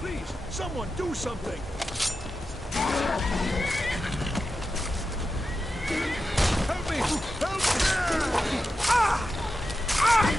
Please, someone do something! Help me! Help me! Ah! Ah!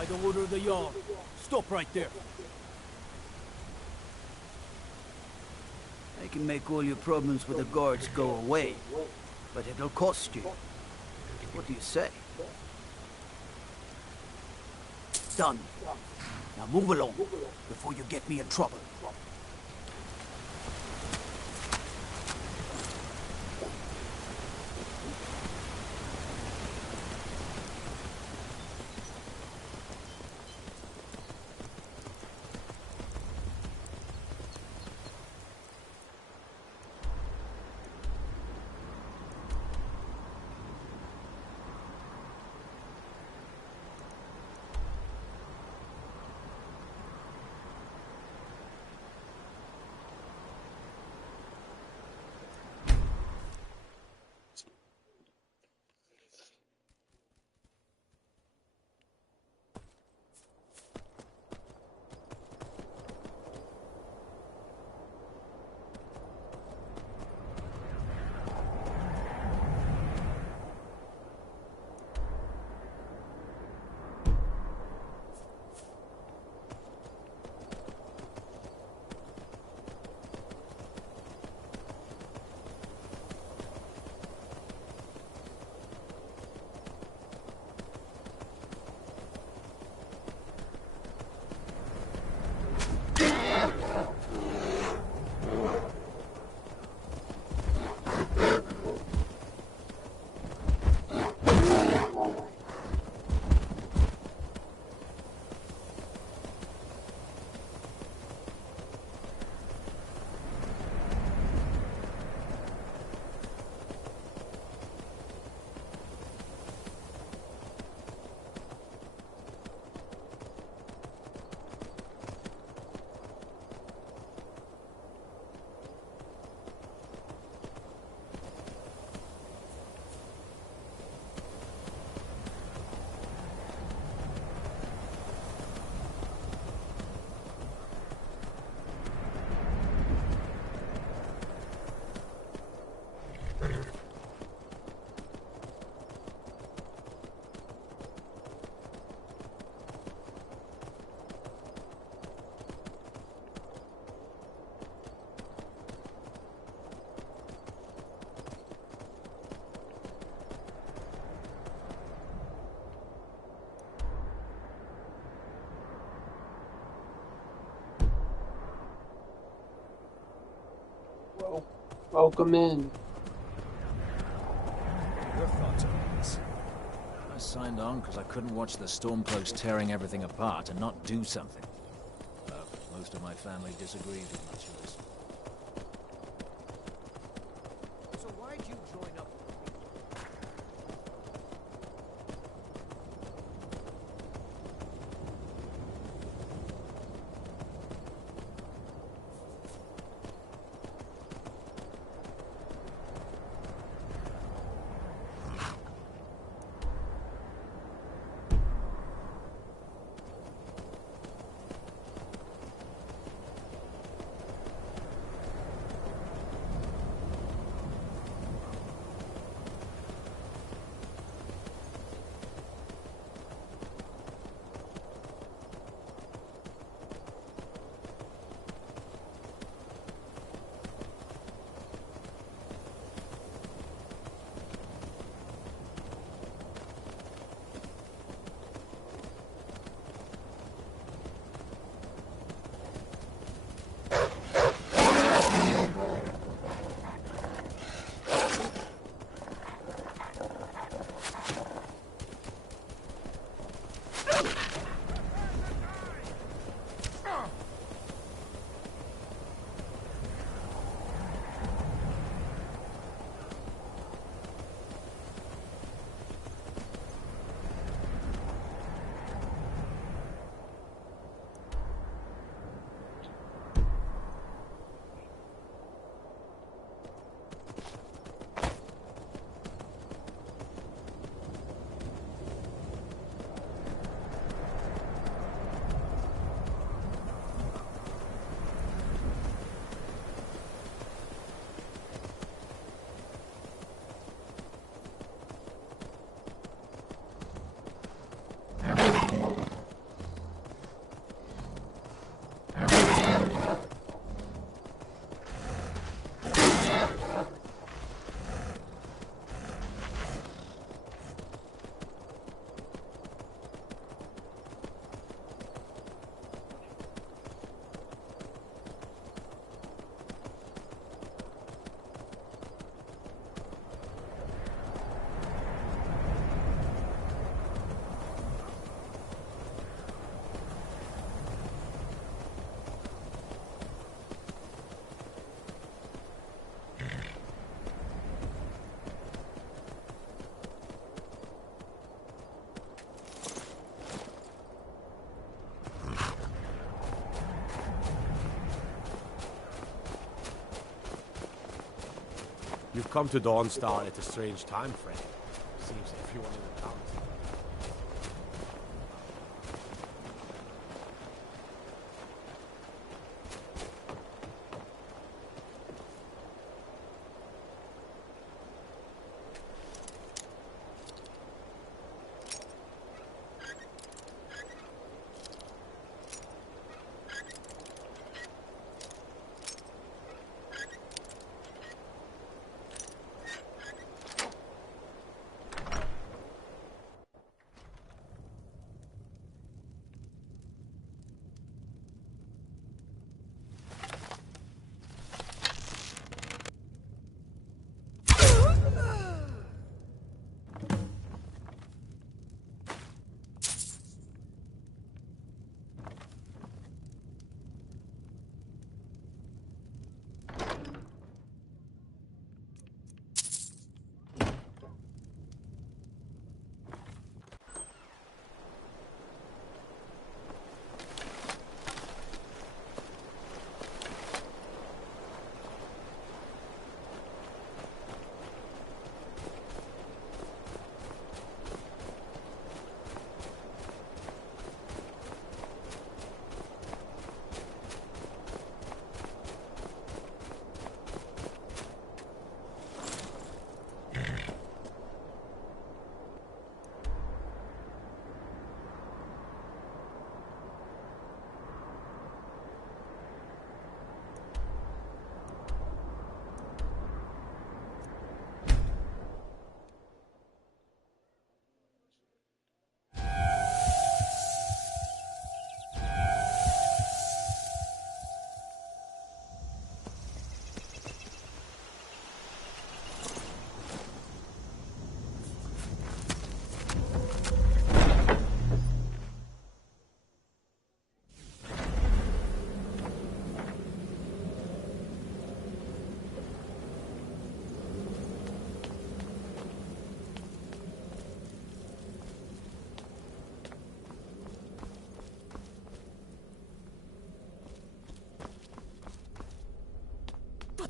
By the order of the Jarl. Stop right there. I can make all your problems with the guards go away, but it'll cost you. What do you say? Done. Now move along, before you get me in trouble. Welcome in. Your thoughts on this? I signed on because I couldn't watch the Stormcloaks tearing everything apart and not do something. But most of my family disagrees with my choice. So why'd you join up? You've come to Dawnstar at a strange time, friend. Seems everyone in the town.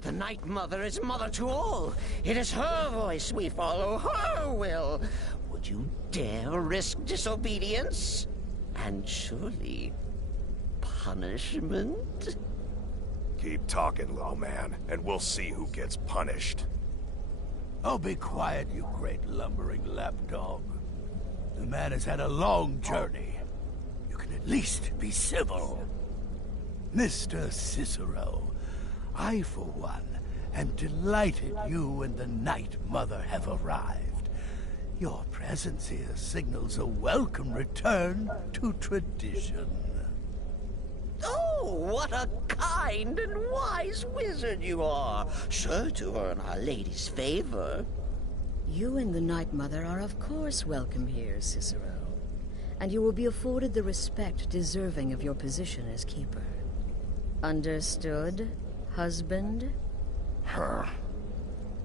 The Night Mother is mother to all. It is her voice we follow, her will. Would you dare risk disobedience? And surely, punishment? Keep talking, little man, and we'll see who gets punished. Oh, be quiet, you great lumbering lapdog. The man has had a long journey. You can at least be civil. Mr. Cicero, I, for one, am delighted you and the Night Mother have arrived. Your presence here signals a welcome return to tradition. Oh, what a kind and wise wizard you are! Sure to earn Our Lady's favor. You and the Night Mother are of course welcome here, Cicero. And you will be afforded the respect deserving of your position as keeper. Understood, husband? Her.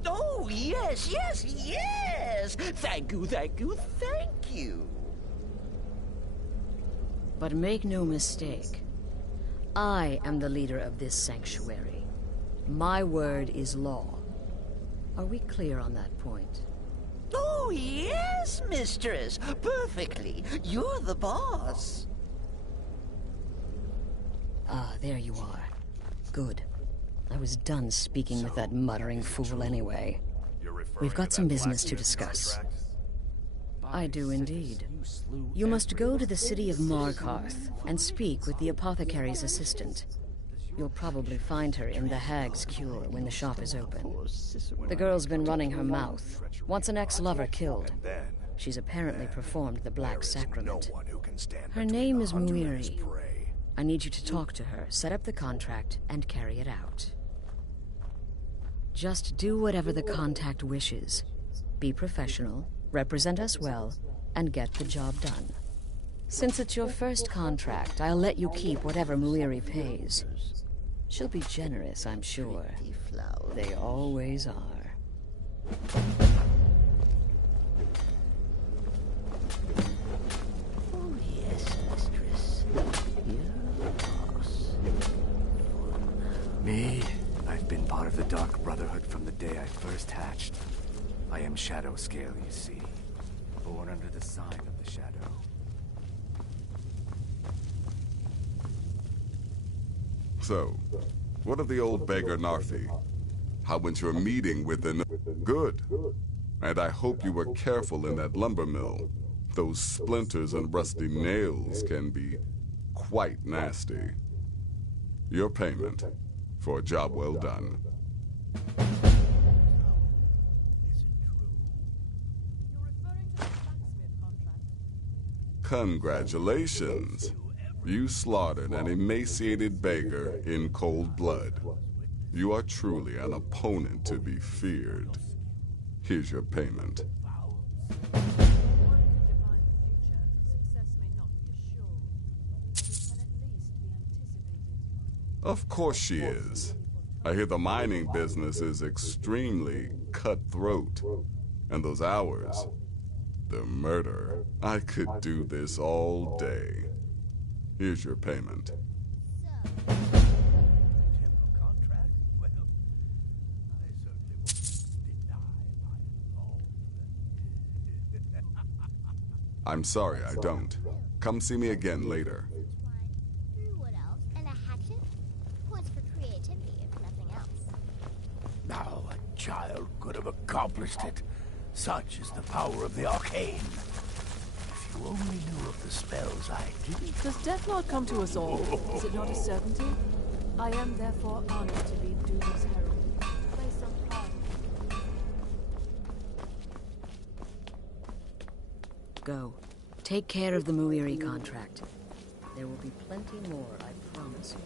Oh, yes, yes, yes! Thank you, thank you, thank you! But make no mistake. I am the leader of this sanctuary. My word is law. Are we clear on that point? Oh, yes, mistress! Perfectly! You're the boss! Ah, there you are. Good. I was done speaking with that muttering fool anyway. We've got some business to discuss. I do indeed. You must go to the city of Markarth and speak with the apothecary's assistant. You'll probably find her in the Hag's Cure when the shop is open. The girl's been running her mouth. Wants an ex-lover killed. She's apparently performed the Black Sacrament. Her name is Muiri. I need you to talk to her, set up the contract, and carry it out. Just do whatever the contact wishes. Be professional, represent us well, and get the job done. Since it's your first contract, I'll let you keep whatever Muiri pays. She'll be generous, I'm sure. They always are. Oh, yes, mistress. You're the boss. Me? I've been part of the Dark Brotherhood from the day I first hatched. I am Shadow Scale, you see. Born under the sign of the Shadow. So, what of the old beggar Narfi? How went your meeting with the... Good. And I hope you were careful in that lumber mill. Those splinters and rusty nails can be quite nasty. Your payment for a job well done. Congratulations. You slaughtered an emaciated beggar in cold blood. You are truly an opponent to be feared. Here's your payment. Of course she is. I hear the mining business is extremely cutthroat. And those hours, the murder. I could do this all day. Here's your payment. I'm sorry, I don't. Come see me again later. What else? And a hatchet? Points for creativity, if nothing else. Now a child could have accomplished it. Such is the power of the arcane. If you only knew of the spells I didn't... Does death not come to us all? Is it not a certainty? I am therefore honored to be Doom's herald. Play some part. Go. Take care of the Muiri contract. There will be plenty more, I promise you.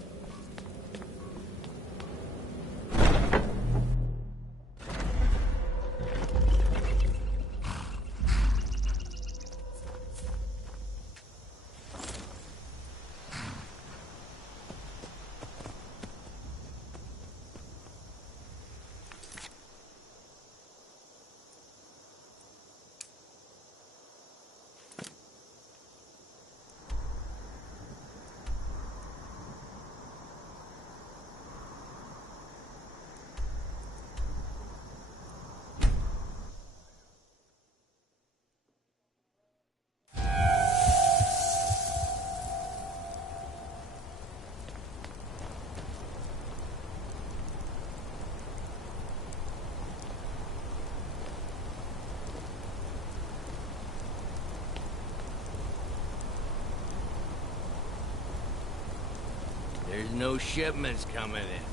There's no shipments coming in.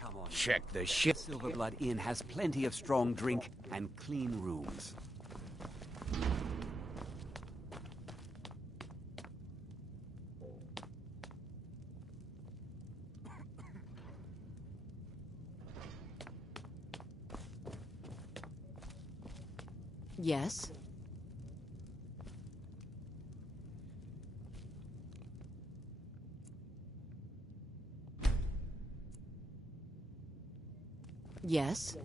Come on. Check the ship. Silverblood Inn has plenty of strong drink and clean rooms. Yes? Yes?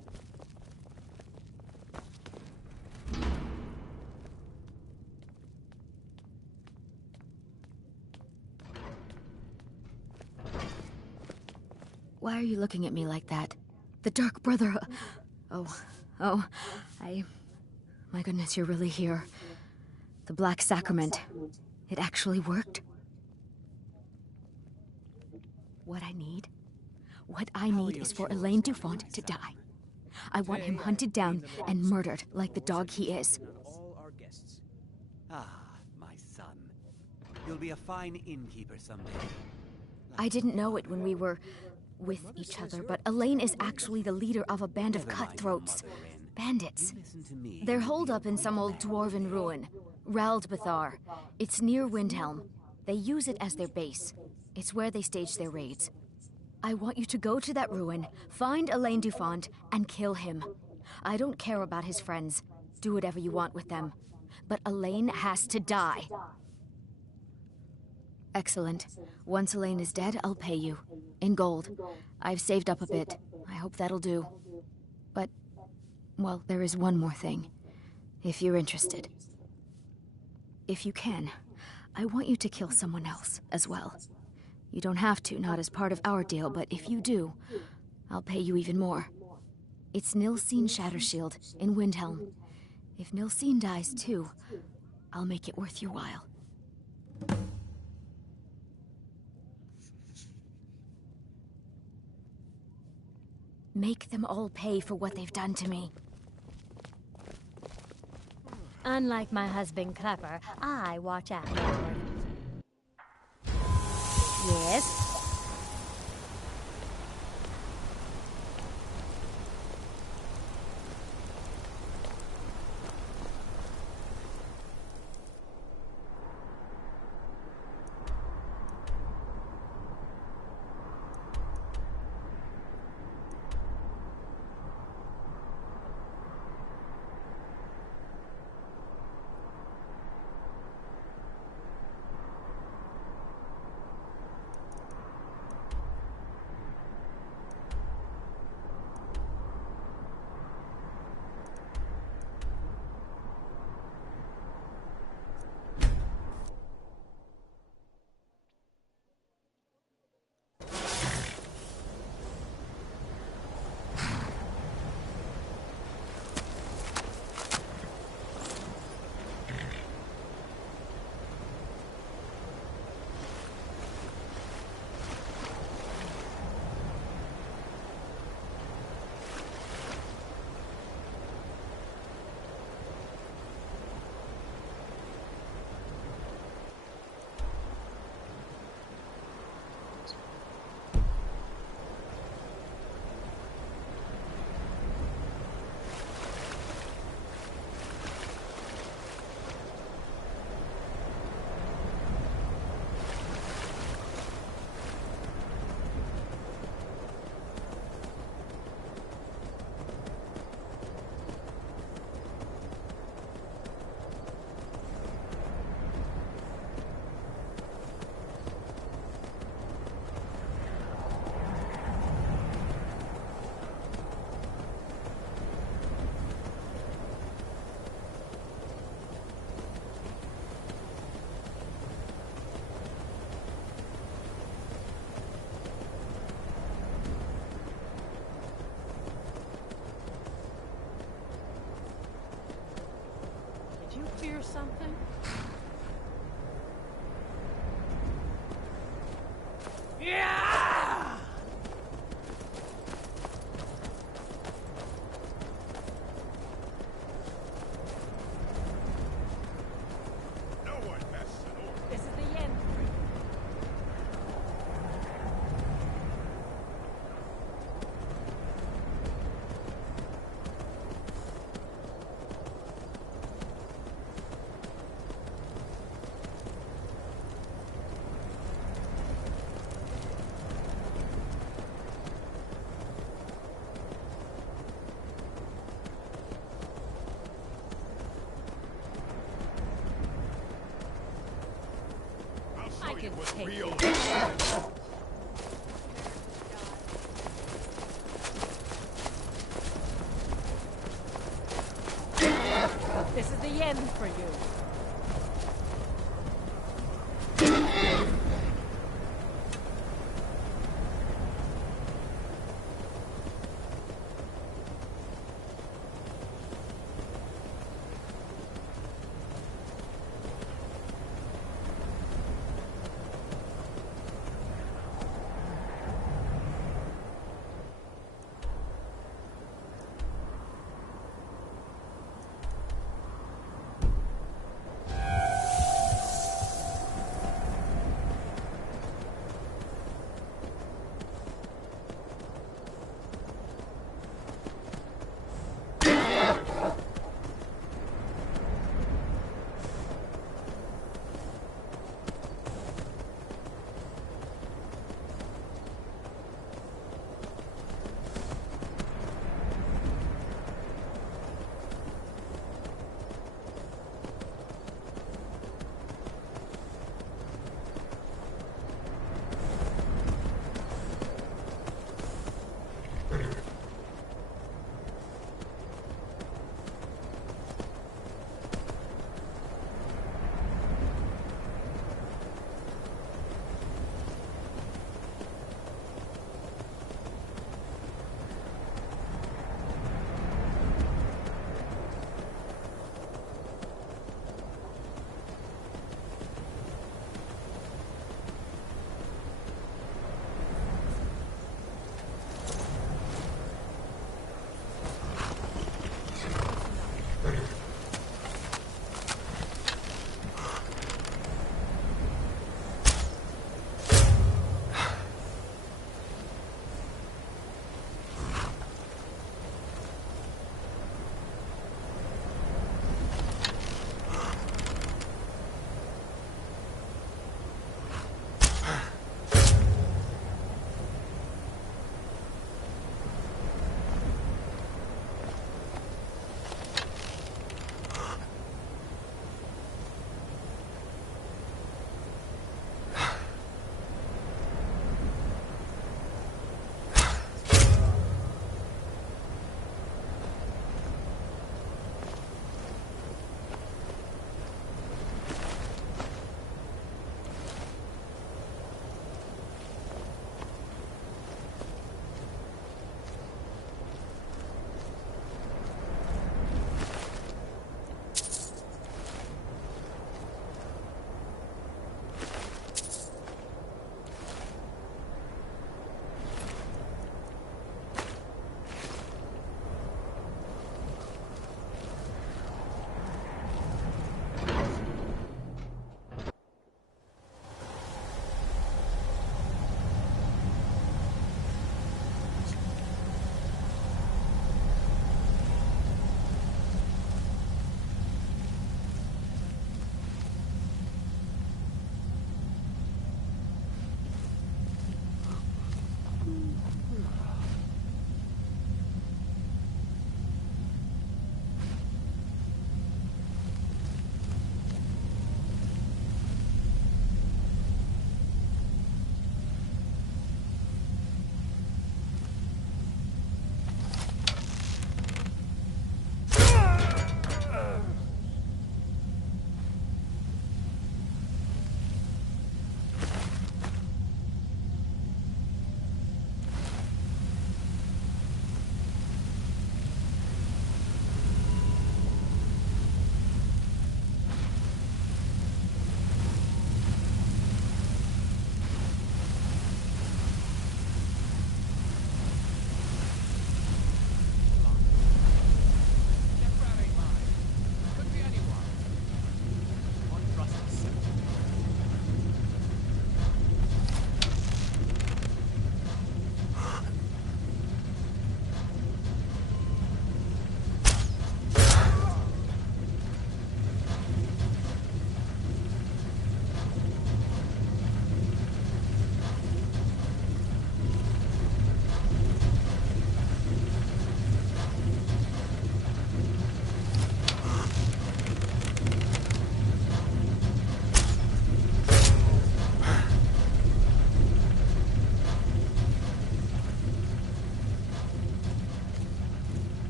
Why are you looking at me like that? The Dark Brotherhood... My goodness, you're really here. The Black Sacrament. It actually worked? What I need? What I need is for Elaine Dufont to die. I want him hunted down and murdered like the dog he is. All our guests. Ah, my son. You'll be a fine innkeeper someday. I didn't know it when we were with each other, but Elaine is actually the leader of a band of cutthroats. Bandits. They're holed up in some old dwarven ruin. Raldbathar. It's near Windhelm. They use it as their base. It's where they stage their raids. I want you to go to that ruin, find Elaine Dufont, and kill him. I don't care about his friends. Do whatever you want with them. But Elaine has to die. Excellent. Once Elaine is dead, I'll pay you. In gold. I've saved up a bit. I hope that'll do. But, well, there is one more thing. If you're interested. If you can, I want you to kill someone else as well. You don't have to, not as part of our deal, but if you do, I'll pay you even more. It's Nilsine Shattershield in Windhelm. If Nilsine dies too, I'll make it worth your while. Make them all pay for what they've done to me. Unlike my husband Clever, I watch out. Yes? You fear something? Yeah! No one messes in order. This is the end. can take real. it. This is the end for you.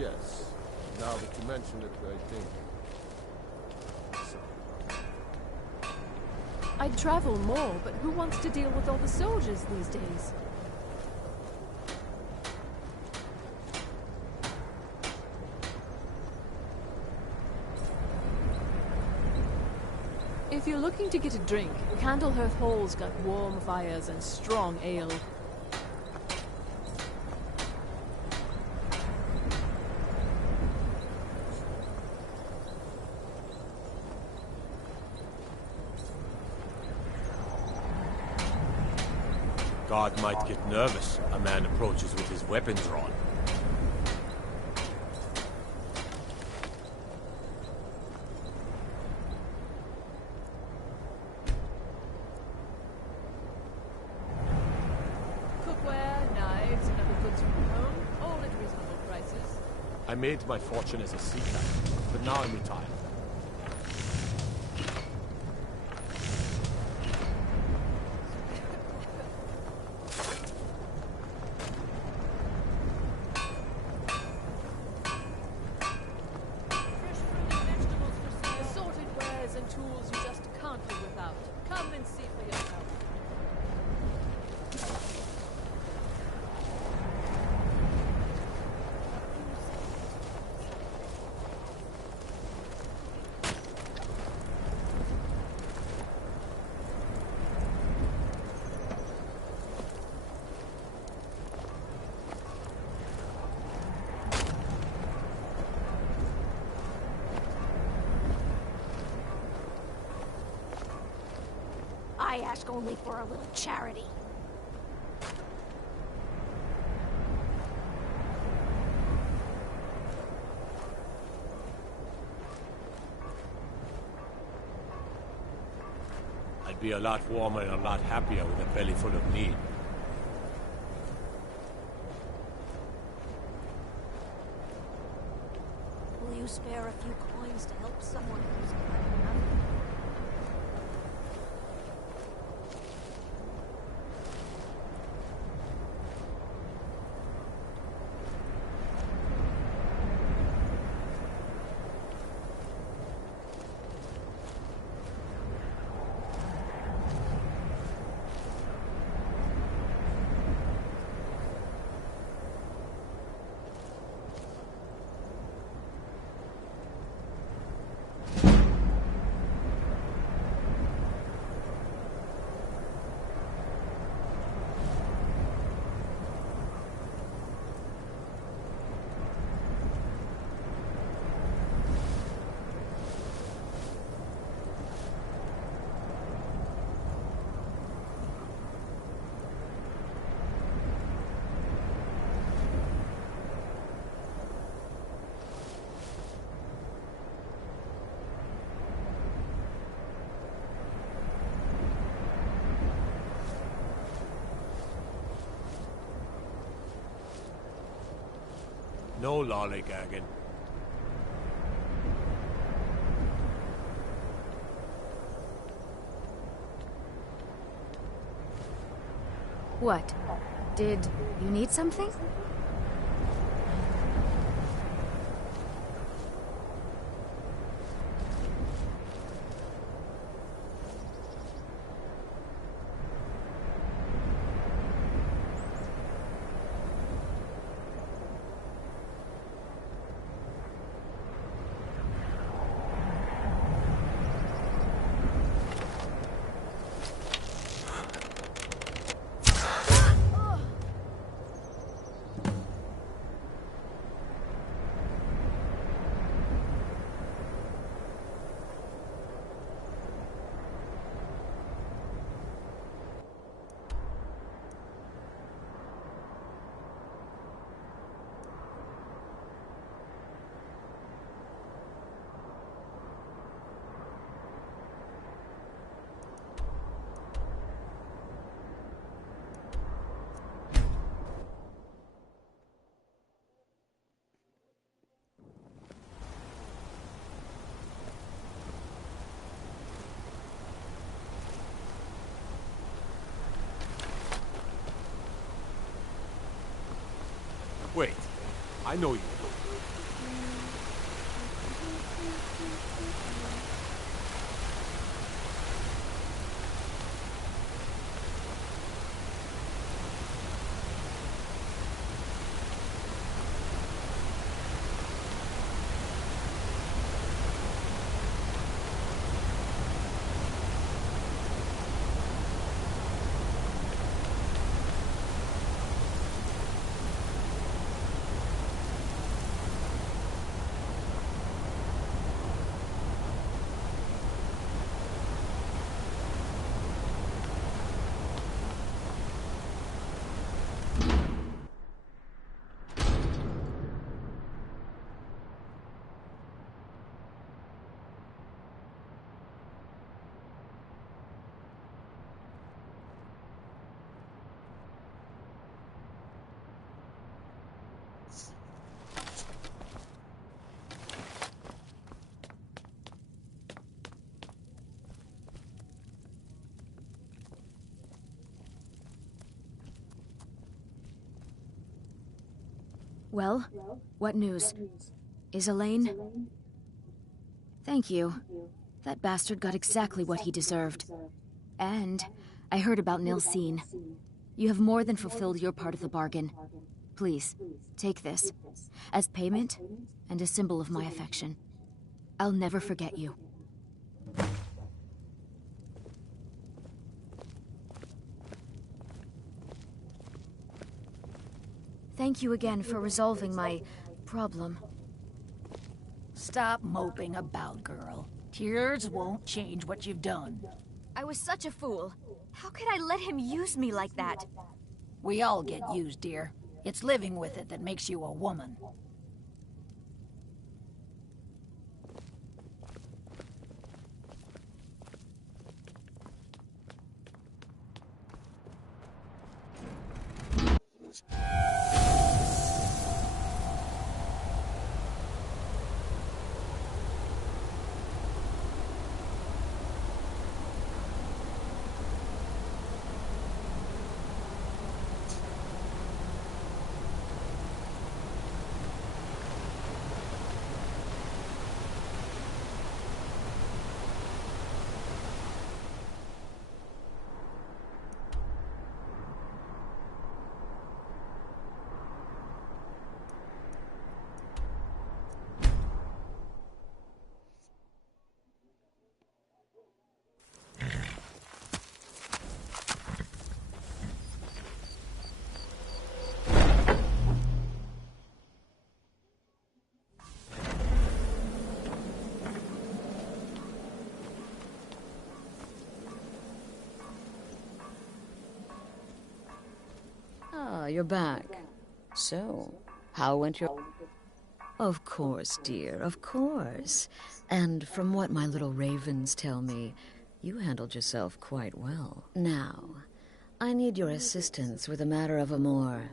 Yes. Now that you mention it, I think... I'd travel more, but who wants to deal with all the soldiers these days? If you're looking to get a drink, Candlehearth Hall's got warm fires and strong ale. Guard might get nervous. A man approaches with his weapons drawn. Cookware, knives, and other goods from home, all at reasonable prices. I made my fortune as a sea captain, but now I'm retired. Tools you just can't live without. Come and see for yourself. I ask only for a little charity. I'd be a lot warmer and a lot happier with a belly full of meat. Will you spare a few coins to help someone who's got nothing? No lollygagging. What? Did you need something? Wait, I know you. Well, what news? Is Elaine? Thank you. That bastard got exactly what he deserved. And I heard about Nilsine. You have more than fulfilled your part of the bargain. Please, take this. As payment, and a symbol of my affection. I'll never forget you. Thank you again for resolving my problem. Stop moping about, girl. Tears won't change what you've done. I was such a fool. How could I let him use me like that? We all get used, dear. It's living with it that makes you a woman. Ah, you're back. So, how went your... Of course, dear, of course. And from what my little ravens tell me, you handled yourself quite well. Now, I need your assistance with a matter of a more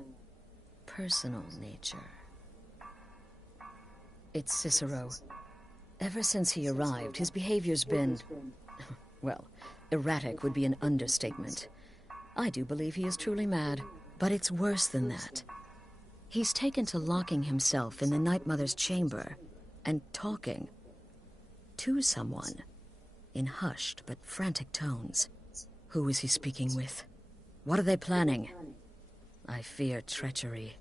personal nature. It's Cicero. Ever since he arrived, his behavior's been... well, erratic would be an understatement. I do believe he is truly mad. But it's worse than that. He's taken to locking himself in the Night Mother's chamber and talking to someone in hushed but frantic tones. Who is he speaking with? What are they planning? I fear treachery.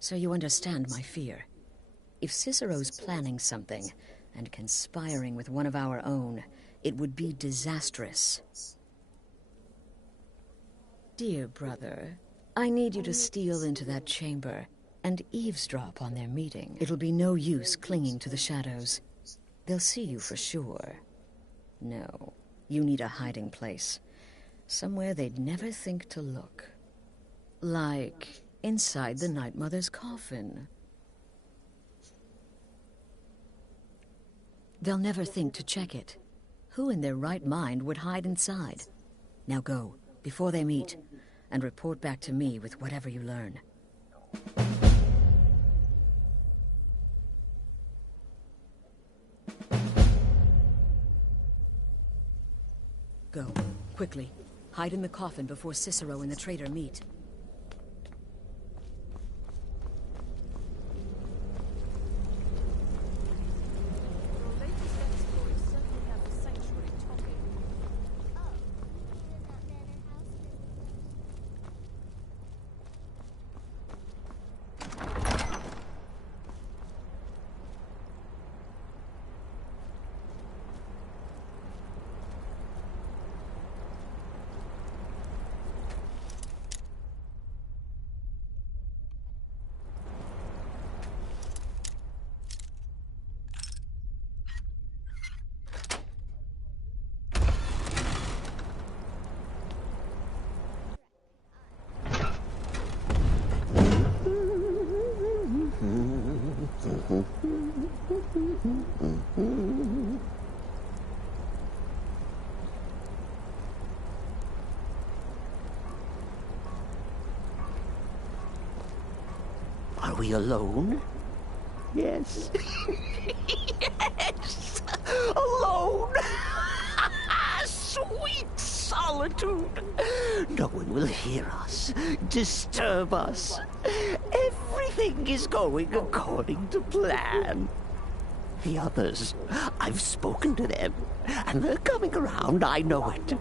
So you understand my fear. If Cicero's planning something and conspiring with one of our own, it would be disastrous. Dear brother, I need you to steal into that chamber and eavesdrop on their meeting. It'll be no use clinging to the shadows. They'll see you for sure. No, you need a hiding place. Somewhere they'd never think to look. Like inside the Night Mother's coffin. They'll never think to check it. Who in their right mind would hide inside? Now go, before they meet, and report back to me with whatever you learn. Go, quickly. Hide in the coffin before Cicero and the traitor meet. we alone? Yes. Yes! Alone! Sweet solitude! No one will hear us, disturb us. Everything is going according to plan. The others, I've spoken to them, and they're coming around, I know it.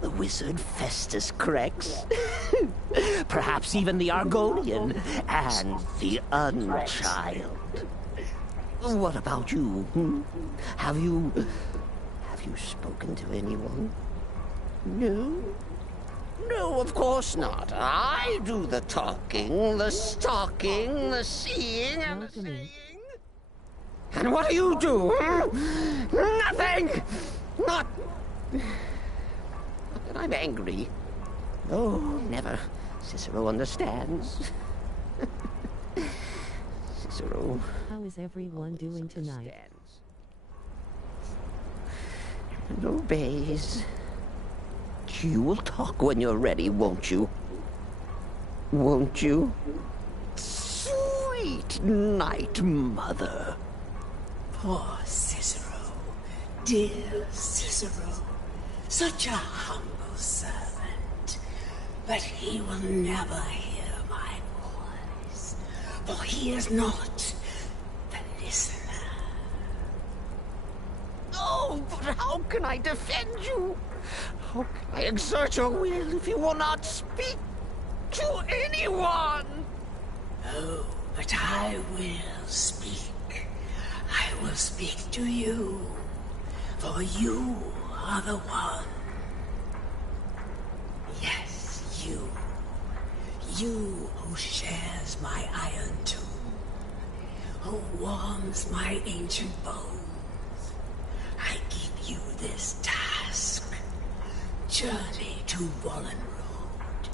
The wizard Festus Crex, perhaps even the Argonian, and the Unchild. What about you? Have you spoken to anyone? No? No, of course not. I do the talking, the stalking, the seeing, and the saying. And what do you do? Nothing! Not that I'm angry. No, never. Cicero understands. Cicero. How is everyone doing tonight? And obeys. You will talk when you're ready, won't you? Won't you? Sweet night, mother. Poor Cicero, dear Cicero, such a humble servant, but he will never hear my voice, for he is not the listener. Oh, but how can I defend you? How can I exert your will if you will not speak to anyone? Oh, but I will speak. I will speak to you, for you are the one. Yes, you. You who shares my iron tomb, who warms my ancient bones. I give you this task. Journey to Wallen Road.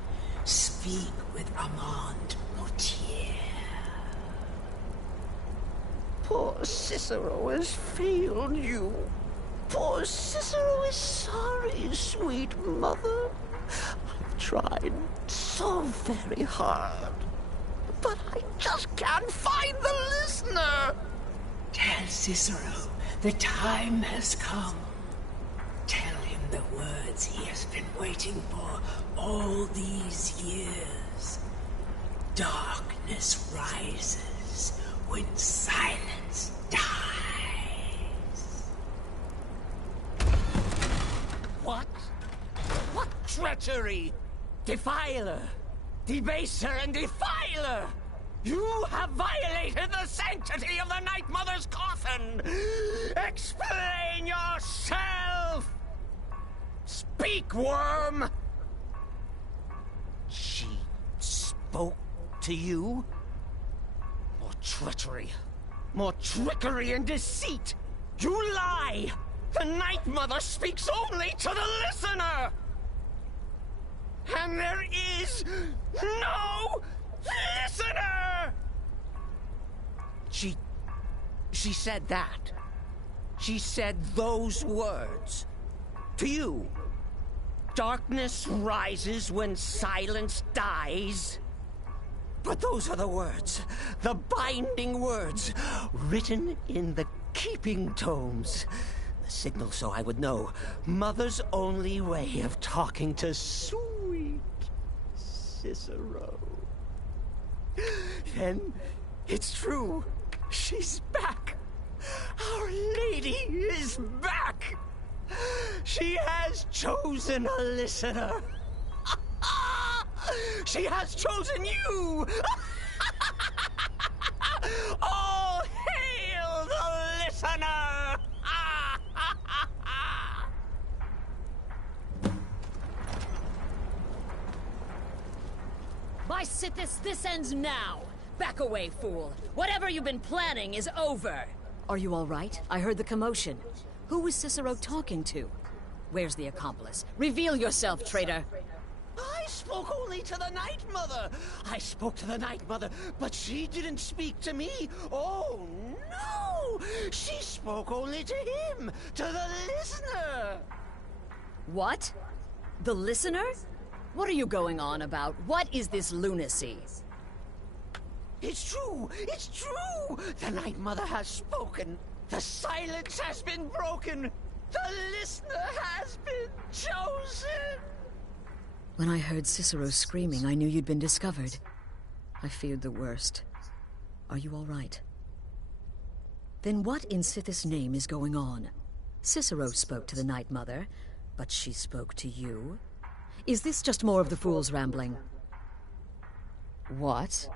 Speak with Armand Mortier. Poor Cicero has failed you. Poor Cicero is sorry, sweet mother. I've tried so very hard, but I just can't find the listener. Tell Cicero the time has come. Tell him the words he has been waiting for all these years. Darkness rises when silence dies. What? What treachery? Defiler! Debaser and defiler! You have violated the sanctity of the Night Mother's coffin! Explain yourself! Speak, worm! She spoke to you? More treachery. More trickery and deceit! You lie! The Night Mother speaks only to the listener! And there is no listener! She said that. She said those words. To you. Darkness rises when silence dies. But those are the words, the binding words, written in the keeping tomes. The signal so I would know. Mother's only way of talking to sweet Cicero. Then it's true. She's back. Our Lady is back. She has chosen a listener. She has chosen you. All hail the listener. By Sithis, this ends now. Back away, fool. Whatever you've been planning is over. Are you all right? I heard the commotion. Who was Cicero talking to? Where's the accomplice? Reveal yourself, traitor. I spoke only to the Night Mother. I spoke to the Night Mother, but she didn't speak to me. Oh, no! She spoke only to him, to the listener. What? The listener? What are you going on about? What is this lunacy? It's true! It's true! The Night Mother has spoken! The silence has been broken! The listener has been chosen! When I heard Cicero screaming, I knew you'd been discovered. I feared the worst. Are you all right? Then what in Sithis' name is going on? Cicero spoke to the Night Mother, but she spoke to you? Is this just more of the fool's rambling? What?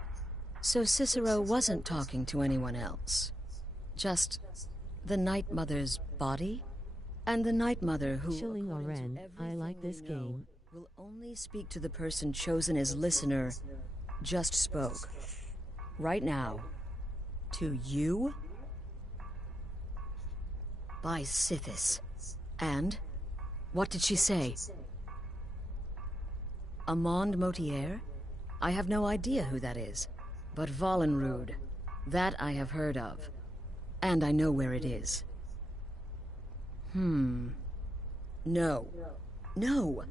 So Cicero wasn't talking to anyone else? Just the Night Mother's body? And the Night Mother who, Chilling Oren, I like this game. Will only speak to the person chosen as listener, just spoke. Right now. To you? By Sithis. And? What did she say? Amand Motier? I have no idea who that is. But Valenrud, that I have heard of. And I know where it is. No. No!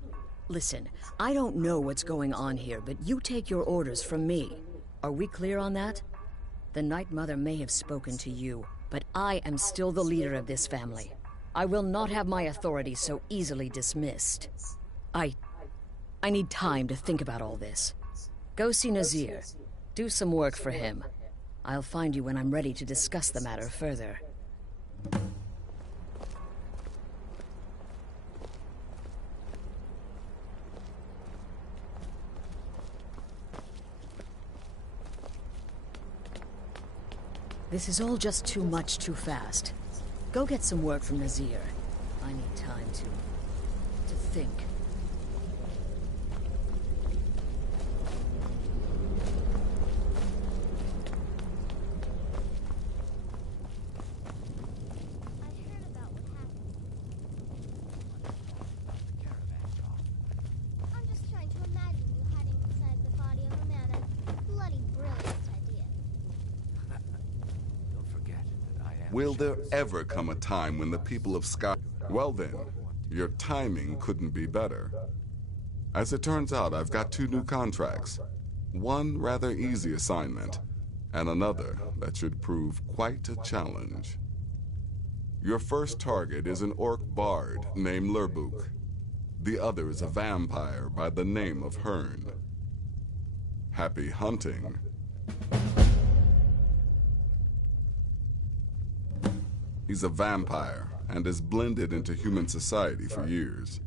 Listen, I don't know what's going on here, but you take your orders from me. Are we clear on that? The Night Mother may have spoken to you, but I am still the leader of this family. I will not have my authority so easily dismissed. I need time to think about all this. Go see Nazir. Do some work for him. I'll find you when I'm ready to discuss the matter further. This is all just too much too fast. Go get some work from Nazir. I need time to think. I'm just trying to imagine you hiding inside the body of a man. A bloody brilliant idea. Don't forget that I am. Will there ever come a time when the people of Sky... Well then, your timing couldn't be better. As it turns out, I've got 2 new contracts. One rather easy assignment, and another that should prove quite a challenge. Your first target is an orc bard named Lurbuk. The other is a vampire by the name of Hearn. Happy hunting. He's a vampire and has blended into human society for years.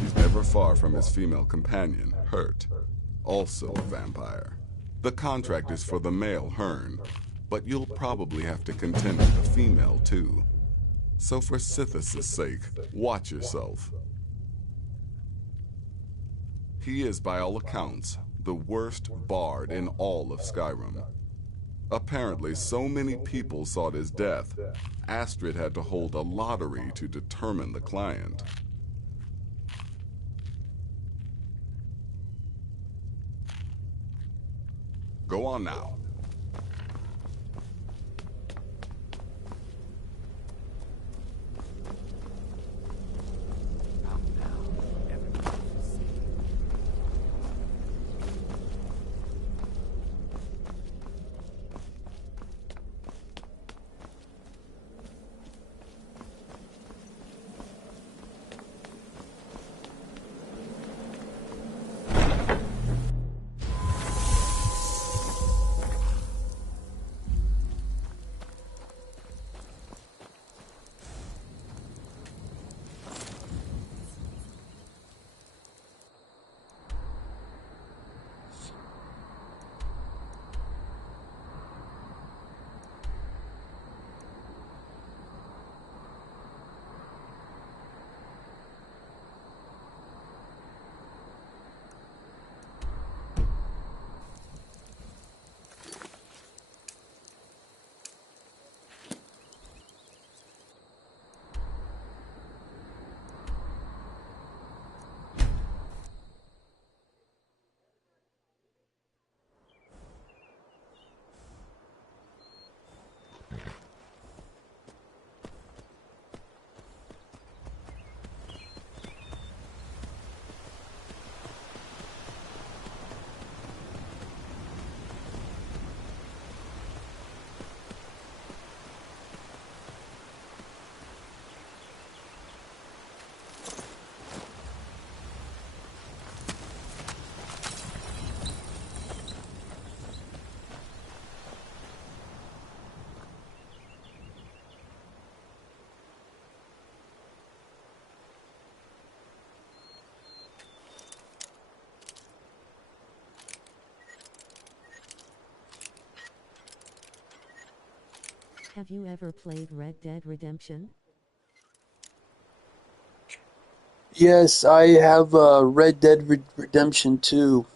He's never far from his female companion, Hurt, also a vampire. The contract is for the male Hearn, but you'll probably have to contend with the female too. So for Sithis' sake, watch yourself. He is, by all accounts, the worst bard in all of Skyrim. Apparently, so many people sought his death, Astrid had to hold a lottery to determine the client. Go on now. Have you ever played Red Dead Redemption? Yes, I have Red Dead Redemption 2.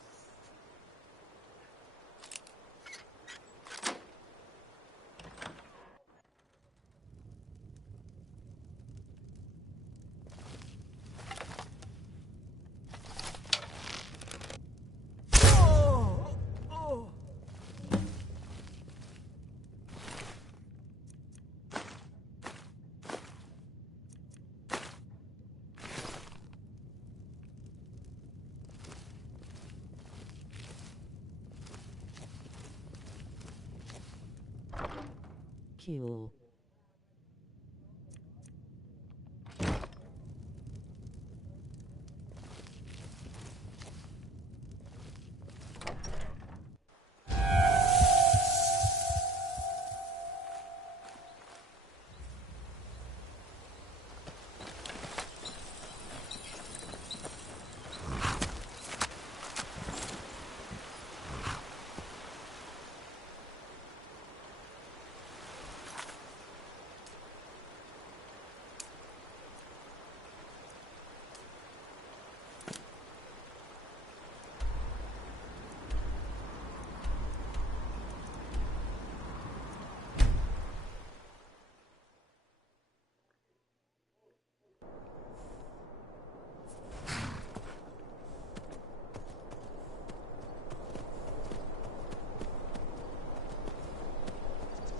Cool.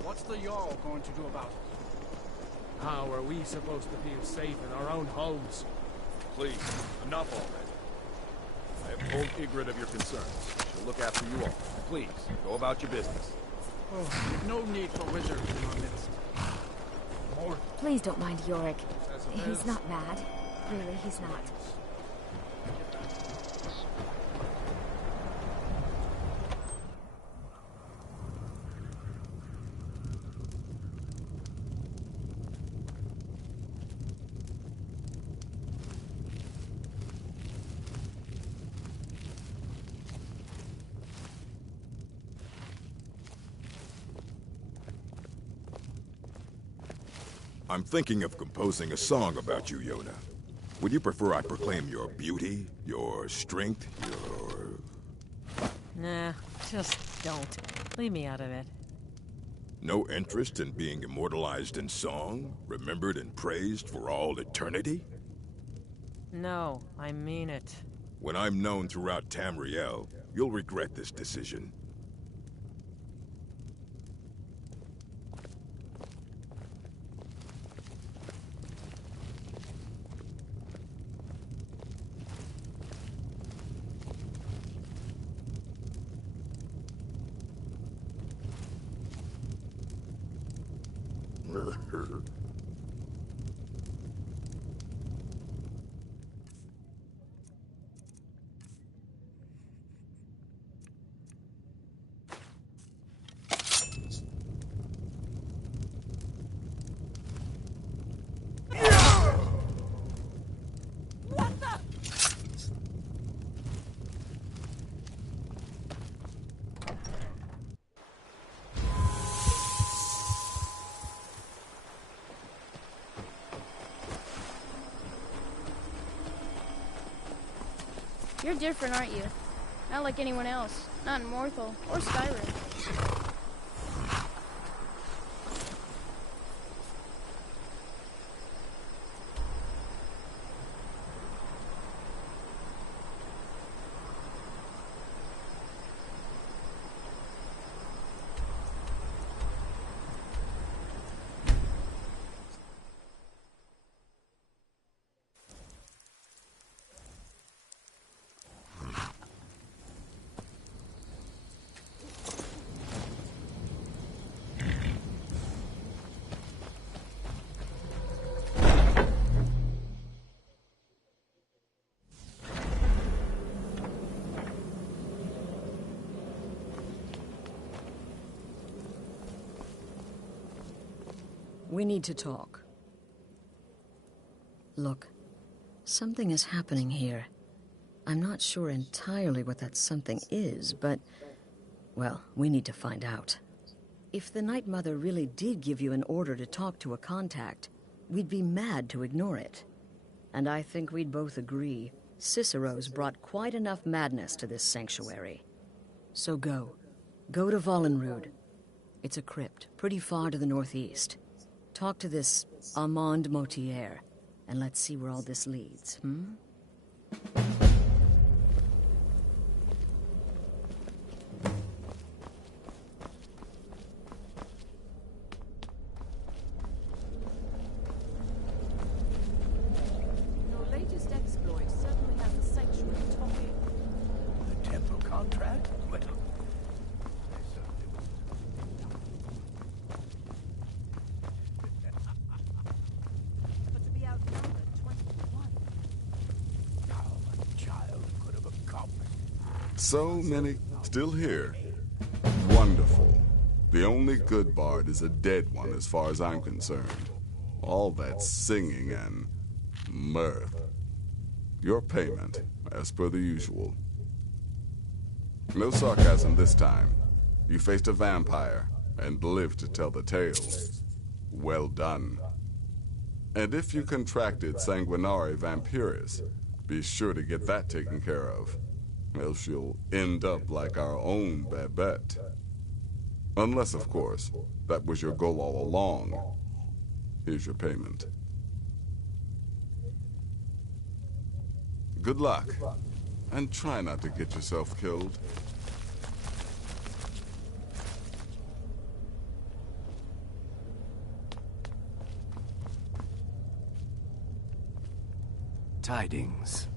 What's the Jarl going to do about it? How are we supposed to feel safe in our own homes? Please, enough already. I have told Ygritte of your concerns. She'll look after you all. Please, go about your business. Oh, no need for wizards in our midst. More. Please don't mind Yorick. He's not mad. Really, he's not. I'm thinking of composing a song about you, Yona. Would you prefer I proclaim your beauty, your strength, your... Nah, just don't. Leave me out of it. No interest in being immortalized in song, remembered and praised for all eternity? No, I mean it. When I'm known throughout Tamriel, you'll regret this decision. You're different, aren't you? Not like anyone else. Not in Morthal or Skyrim. We need to talk. Look, something is happening here. I'm not sure entirely what that something is, but, well, we need to find out. If the Night Mother really did give you an order to talk to a contact, we'd be mad to ignore it. And I think we'd both agree, Cicero's brought quite enough madness to this sanctuary. So go. Go to Vollenrud. It's a crypt, pretty far to the northeast. Talk to this Armand Motier, and let's see where all this leads, Your latest exploit certainly has the sanctuary talking. The temple contract? Well, But to be outnumbered 20-1. how a child could have accomplished. So many still here. Wonderful. The only good bard is a dead one as far as I'm concerned. All that singing and mirth. Your payment, as per the usual. No sarcasm this time. You faced a vampire and lived to tell the tale. Well done. And if you contracted Sanguinari Vampiris, be sure to get that taken care of. Else you'll end up like our own Babette. Unless, of course, that was your goal all along. Here's your payment. Good luck. And try not to get yourself killed. Tidings.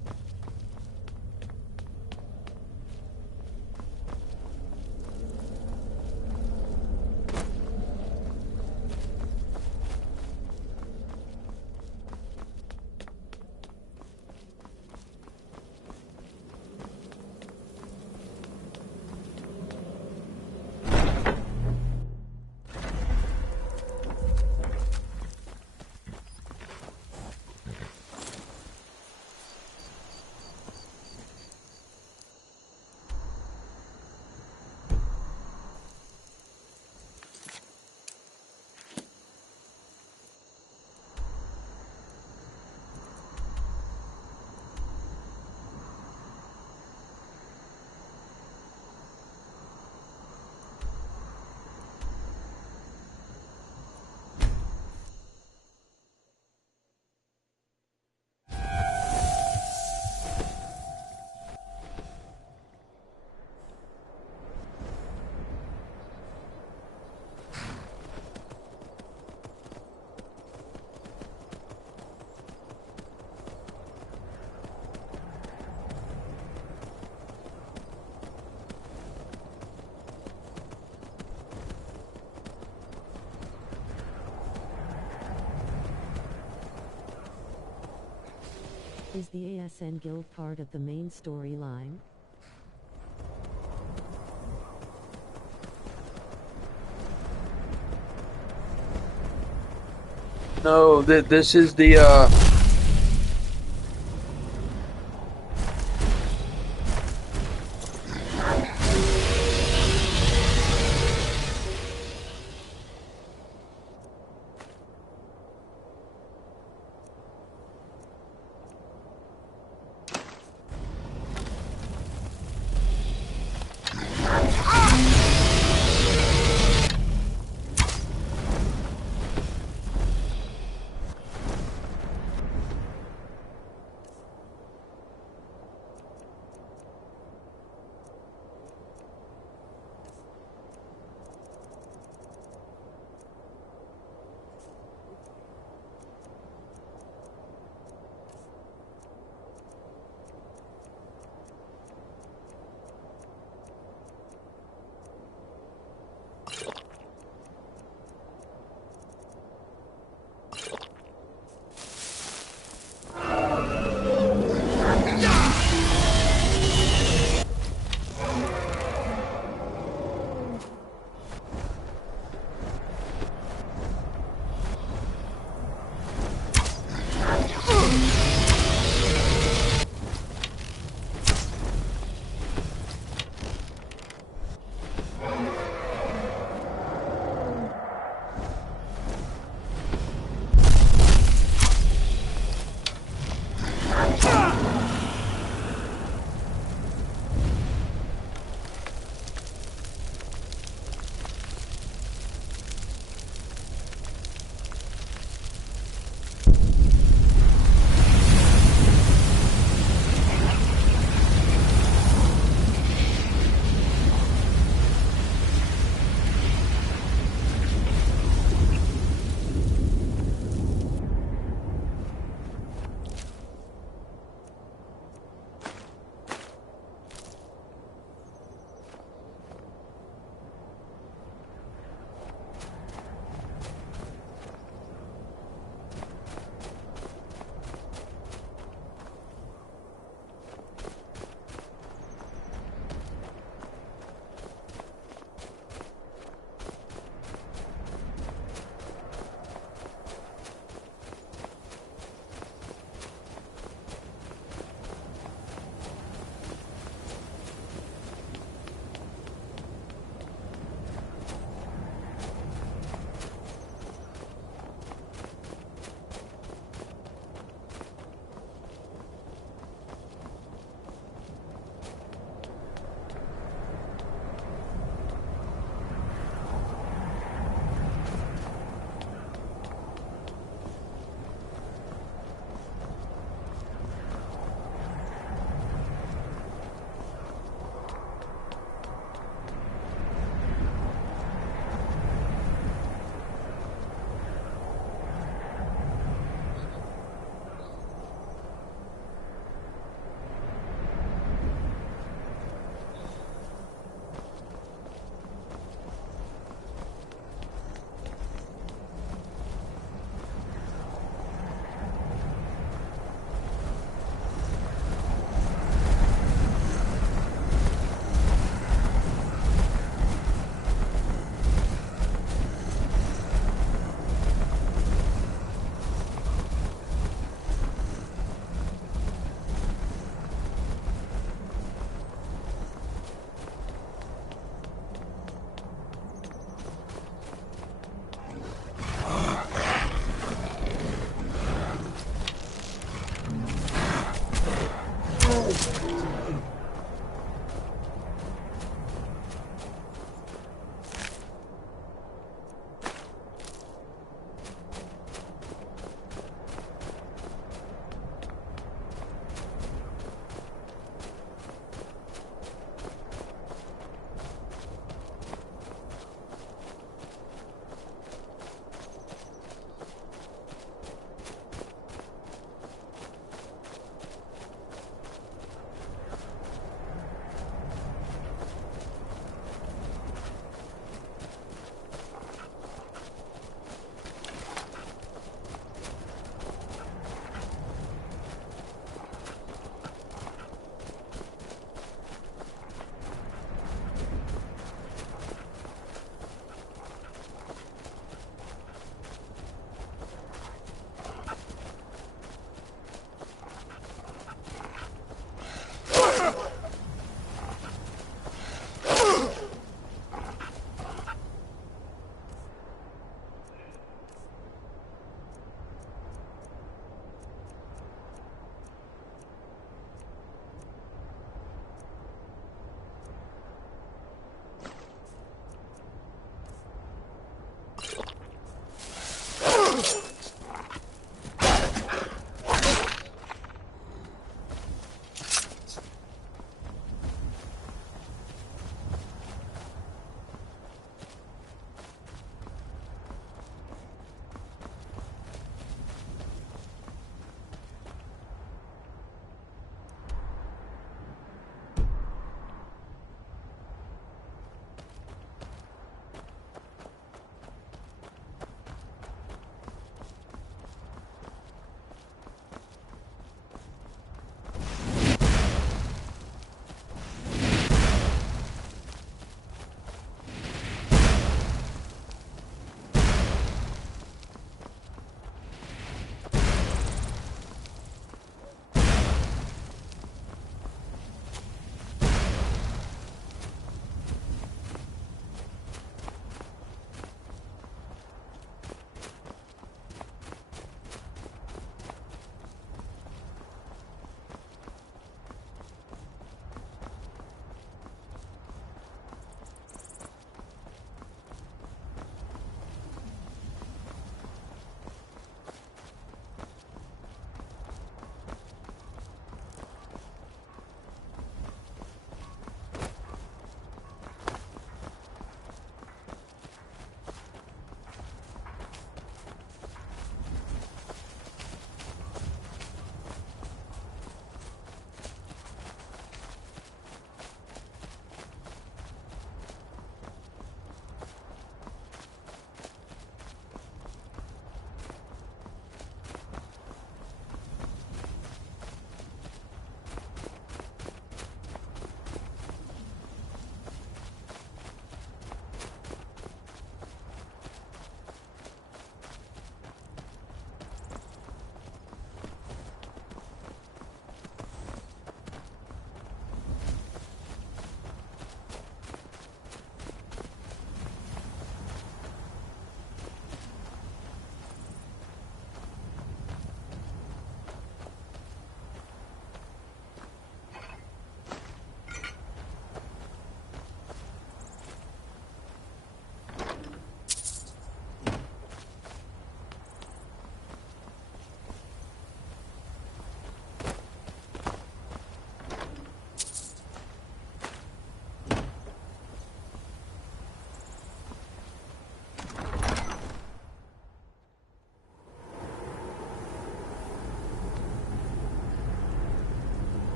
Is the ASN Guild part of the main storyline? No, this is the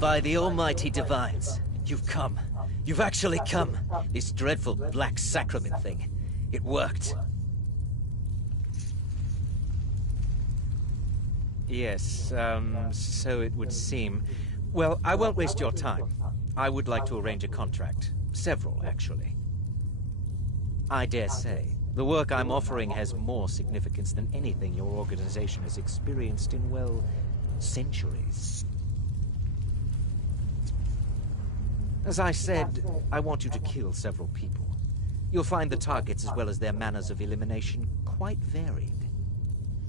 By the almighty divines, you've come. You've actually come. This dreadful black sacrament thing. It worked. Yes, so it would seem. Well, I won't waste your time. I would like to arrange a contract. Several, actually. I dare say, the work I'm offering has more significance than anything your organization has experienced in, well, centuries. As I said, I want you to kill several people. You'll find the targets as well as their manners of elimination quite varied.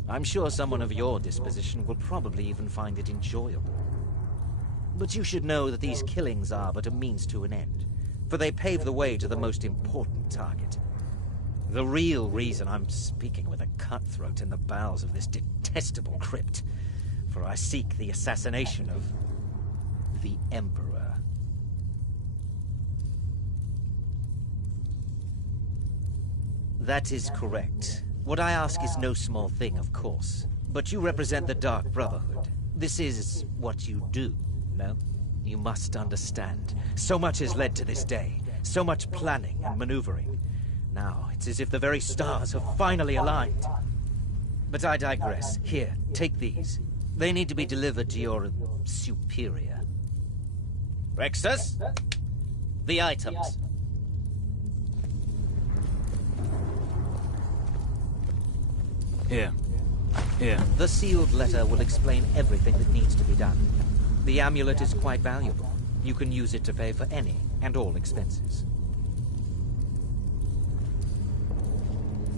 I'm sure someone of your disposition will probably even find it enjoyable. But you should know that these killings are but a means to an end, for they pave the way to the most important target. The real reason I'm speaking with a cutthroat in the bowels of this detestable crypt, for I seek the assassination of the Emperor. That is correct. What I ask is no small thing, of course. But you represent the Dark Brotherhood. This is what you do, no? You must understand. So much has led to this day. So much planning and maneuvering. Now, it's as if the very stars have finally aligned. But I digress. Here, take these. They need to be delivered to your superior. Rexus? The items. Here. Here. The sealed letter will explain everything that needs to be done. The amulet is quite valuable. You can use it to pay for any and all expenses.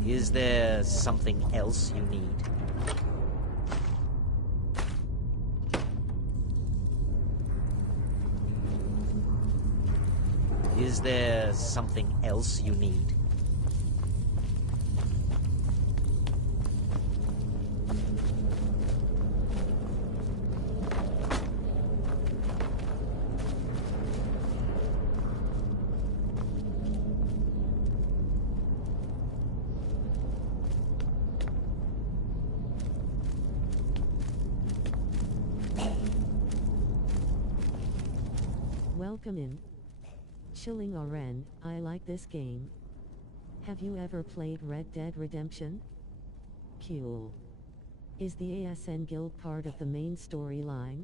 Is there something else you need? Is there something else you need? Welcome in. Chilling Oren, I like this game. Have you ever played Red Dead Redemption? Cool. Is the ASN Guild part of the main storyline?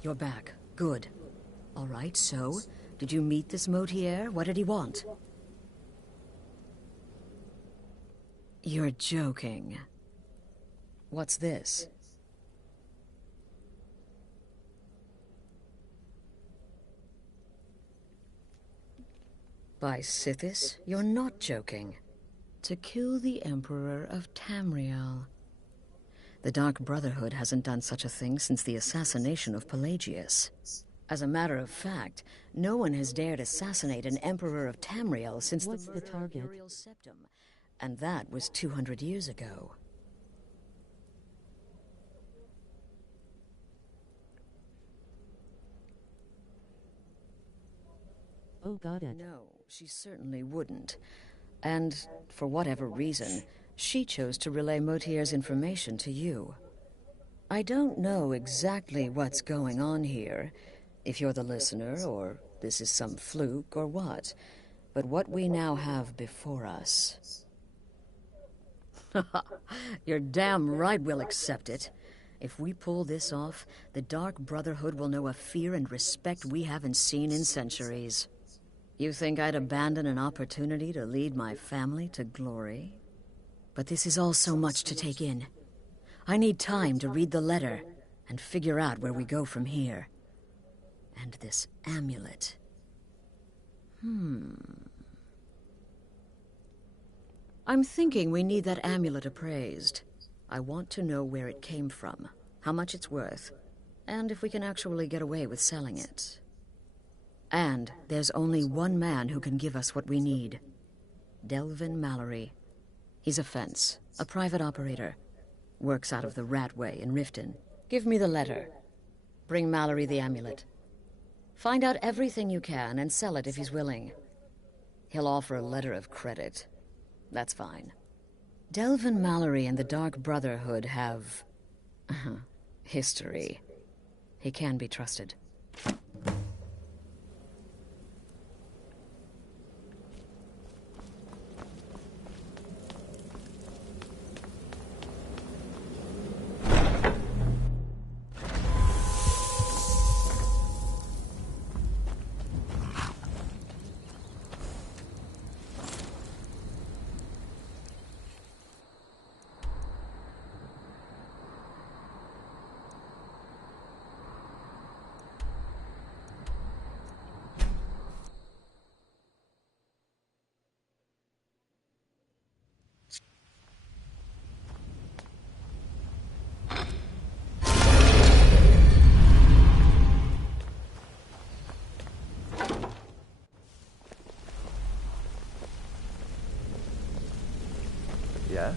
You're back. Good. All right, so, did you meet this Motier? What did he want? You're joking. What's this? By Sithis, you're not joking. To kill the Emperor of Tamriel. The Dark Brotherhood hasn't done such a thing since the assassination of Pelagius. As a matter of fact, no one has dared assassinate an emperor of Tamriel since What's the the murder target? of Uriel's septum. And that was 200 years ago. Oh, got it. No, she certainly wouldn't. And for whatever reason, she chose to relay Motier's information to you. I don't know exactly what's going on here, if you're the listener, or this is some fluke, or what. But what we now have before us... You're damn right we'll accept it. If we pull this off, the Dark Brotherhood will know a fear and respect we haven't seen in centuries. You think I'd abandon an opportunity to lead my family to glory? But this is all so much to take in. I need time to read the letter and figure out where we go from here. And this amulet. I'm thinking we need that amulet appraised. I want to know where it came from, how much it's worth, and if we can actually get away with selling it. And there's only one man who can give us what we need. Delvin Mallory. He's a fence, a private operator. Works out of the Ratway in Riften. Give me the letter. Bring Mallory the amulet. Find out everything you can and sell it if he's willing. He'll offer a letter of credit. That's fine. Delvin Mallory and the Dark Brotherhood have... history. He can be trusted. Yeah?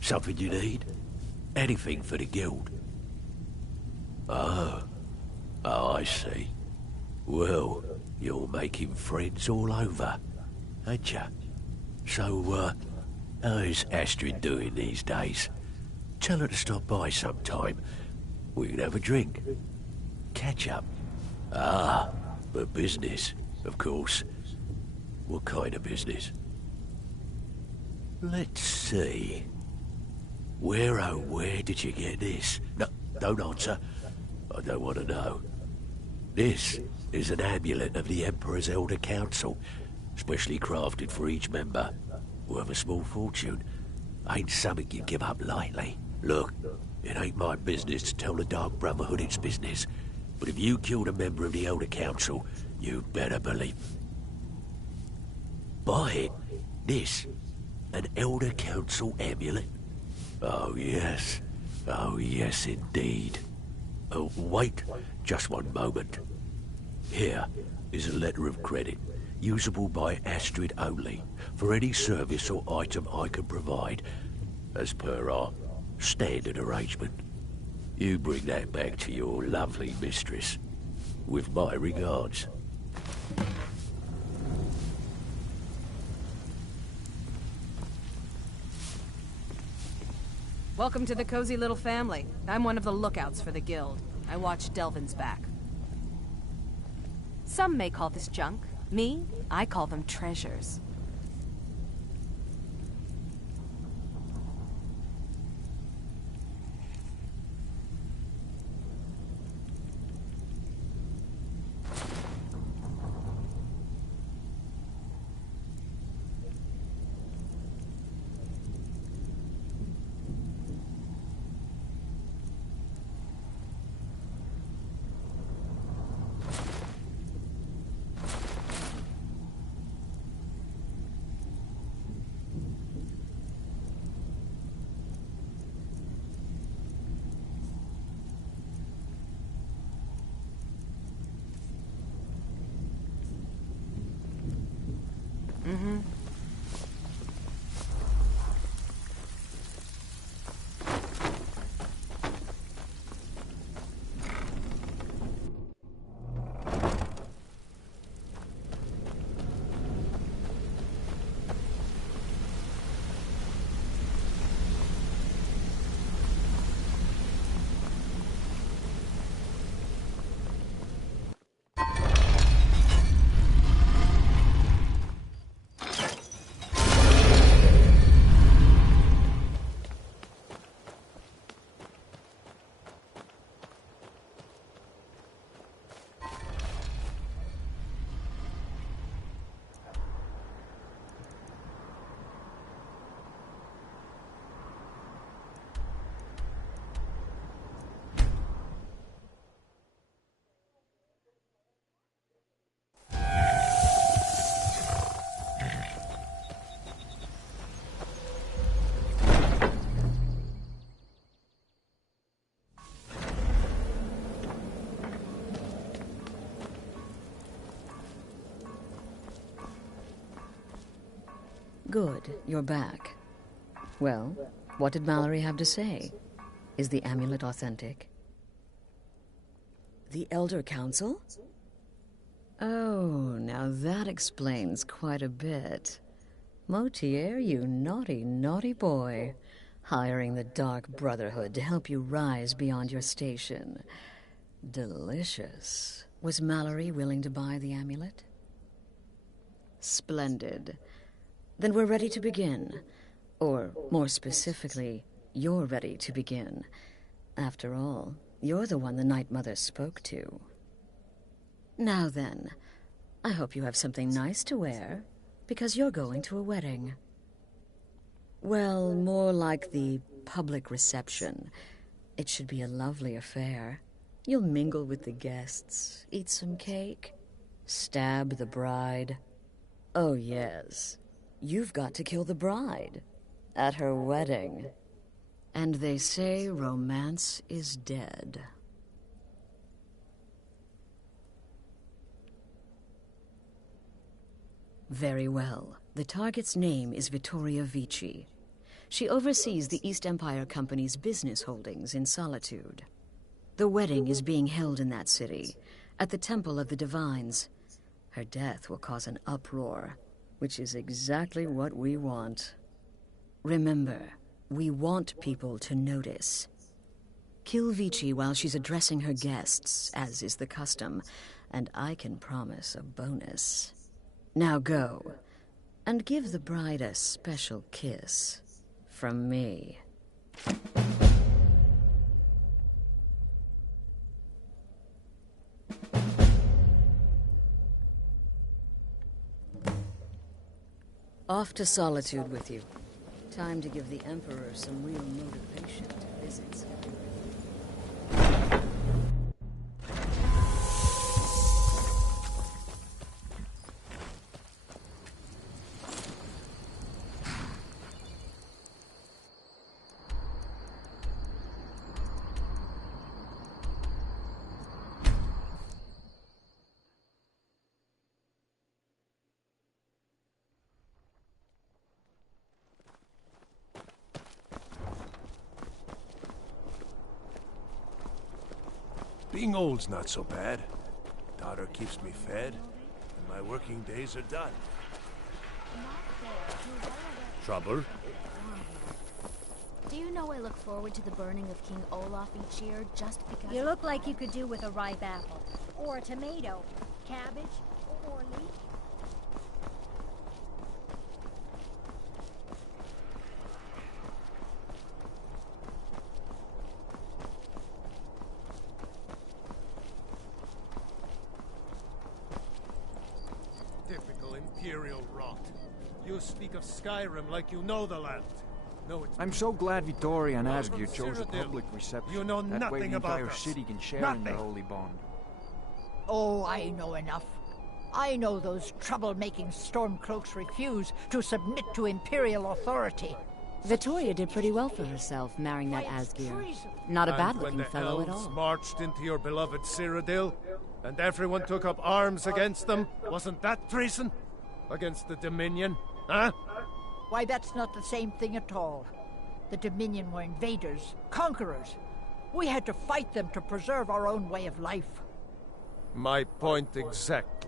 Something you need? Anything for the guild? Oh, I see. Well, you're making friends all over, ain't ya? So, how's Astrid doing these days? Tell her to stop by sometime. We can have a drink. Catch up. Ah, but business, of course. What kind of business? Let's see. Where, oh, where did you get this? No, don't answer. I don't want to know. This is an amulet of the Emperor's Elder Council, specially crafted for each member. Worth a small fortune. Ain't something you give up lightly. Look, it ain't my business to tell the Dark Brotherhood its business, but if you killed a member of the Elder Council, you'd better believe... Buy it. This, an Elder Council amulet. Oh, yes. Oh, yes, indeed. Oh, wait just one moment. Here is a letter of credit, usable by Astrid only, for any service or item I can provide, as per our standard arrangement. You bring that back to your lovely mistress, with my regards. Welcome to the cozy little family. I'm one of the lookouts for the guild. I watch Delvin's back. Some may call this junk. Me, I call them treasures. Mm-hmm. Good, you're back. Well, what did Mallory have to say? Is the amulet authentic? The Elder Council? Oh, now that explains quite a bit. Motier, you naughty, naughty boy. Hiring the Dark Brotherhood to help you rise beyond your station. Delicious. Was Mallory willing to buy the amulet? Splendid. Then we're ready to begin. Or, more specifically, you're ready to begin. After all, you're the one the Night Mother spoke to. Now then, I hope you have something nice to wear, because you're going to a wedding. Well, more like the public reception. It should be a lovely affair. You'll mingle with the guests, eat some cake, stab the bride. Oh, yes. You've got to kill the bride at her wedding. And they say romance is dead. Very well. The target's name is Vittoria Vici. She oversees the East Empire Company's business holdings in Solitude. The wedding is being held in that city, at the Temple of the Divines. Her death will cause an uproar, which is exactly what we want. Remember, we want people to notice. Kill Vici while she's addressing her guests, as is the custom, and I can promise a bonus. Now go, and give the bride a special kiss from me. Off to Solitude with you. Time to give the Emperor some real motivation to visit Siberia. Being old's not so bad. Daughter keeps me fed, and my working days are done. Trouble? Do you know I look forward to the burning of King Olaf each year just because... You look like you could do with a ripe apple. Or a tomato. Cabbage. Or leek. Typical Imperial rot. You speak of Skyrim like you know the land. No, it's... I'm so glad Vittoria and Asgeir chose a public reception. You know that way nothing the about entire this. city can share in the holy bond. Oh, I know enough. I know those troublemaking Stormcloaks refuse to submit to Imperial authority. Vittoria did pretty well for herself, marrying that Asgeir. Not a bad-looking fellow at all. When the elves marched into your beloved Cyrodiil, and everyone took up arms against them, wasn't that treason? Against the Dominion? Huh? Why, that's not the same thing at all. The Dominion were invaders, conquerors. We had to fight them to preserve our own way of life. My point exactly.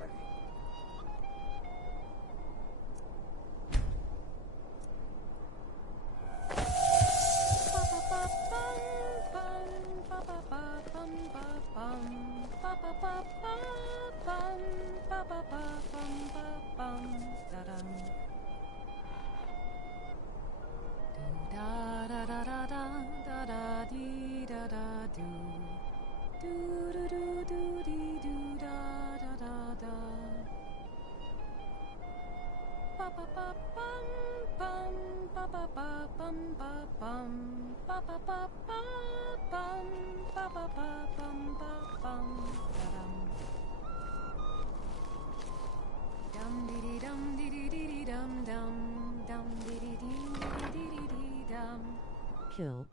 Kill.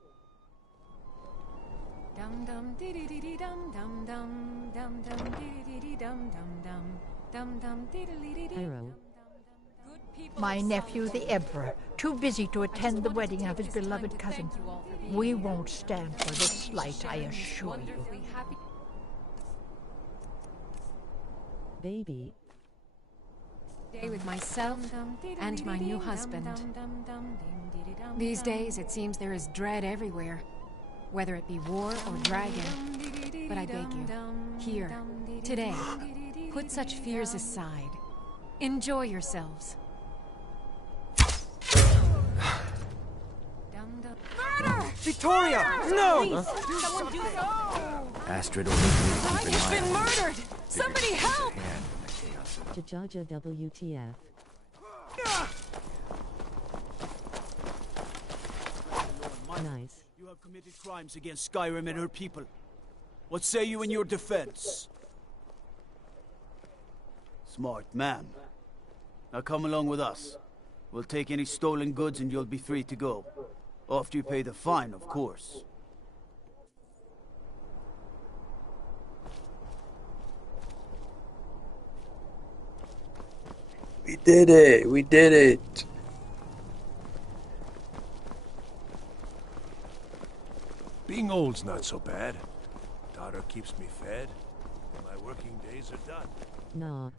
Dum dum dee dee dee dee dum dum dum dum dum dee dee dee dum dum dum dum dum dee dee dee dee. Pyro. My nephew, the Emperor, too busy to attend the wedding of his beloved cousin. We won't stand for this slight, I assure you. Baby. Day with myself and my new husband. These days, it seems there is dread everywhere, whether it be war or dragon. But I beg you, here, today, put such fears aside. Enjoy yourselves. Murder! Victoria! No! Please, someone do something! Astrid only keep an He's eye been on murdered! Somebody help! Jajaja WTF. Nice. You have committed crimes against Skyrim and her people. What say you in your defense? Smart man. Now come along with us. We'll take any stolen goods and you'll be free to go. After you pay the fine, of course. We did it! We did it! Being old's not so bad. Daughter keeps me fed. My working days are done. Nah.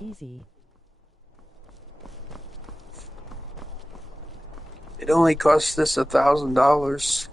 Easy. It only cost us $1,000.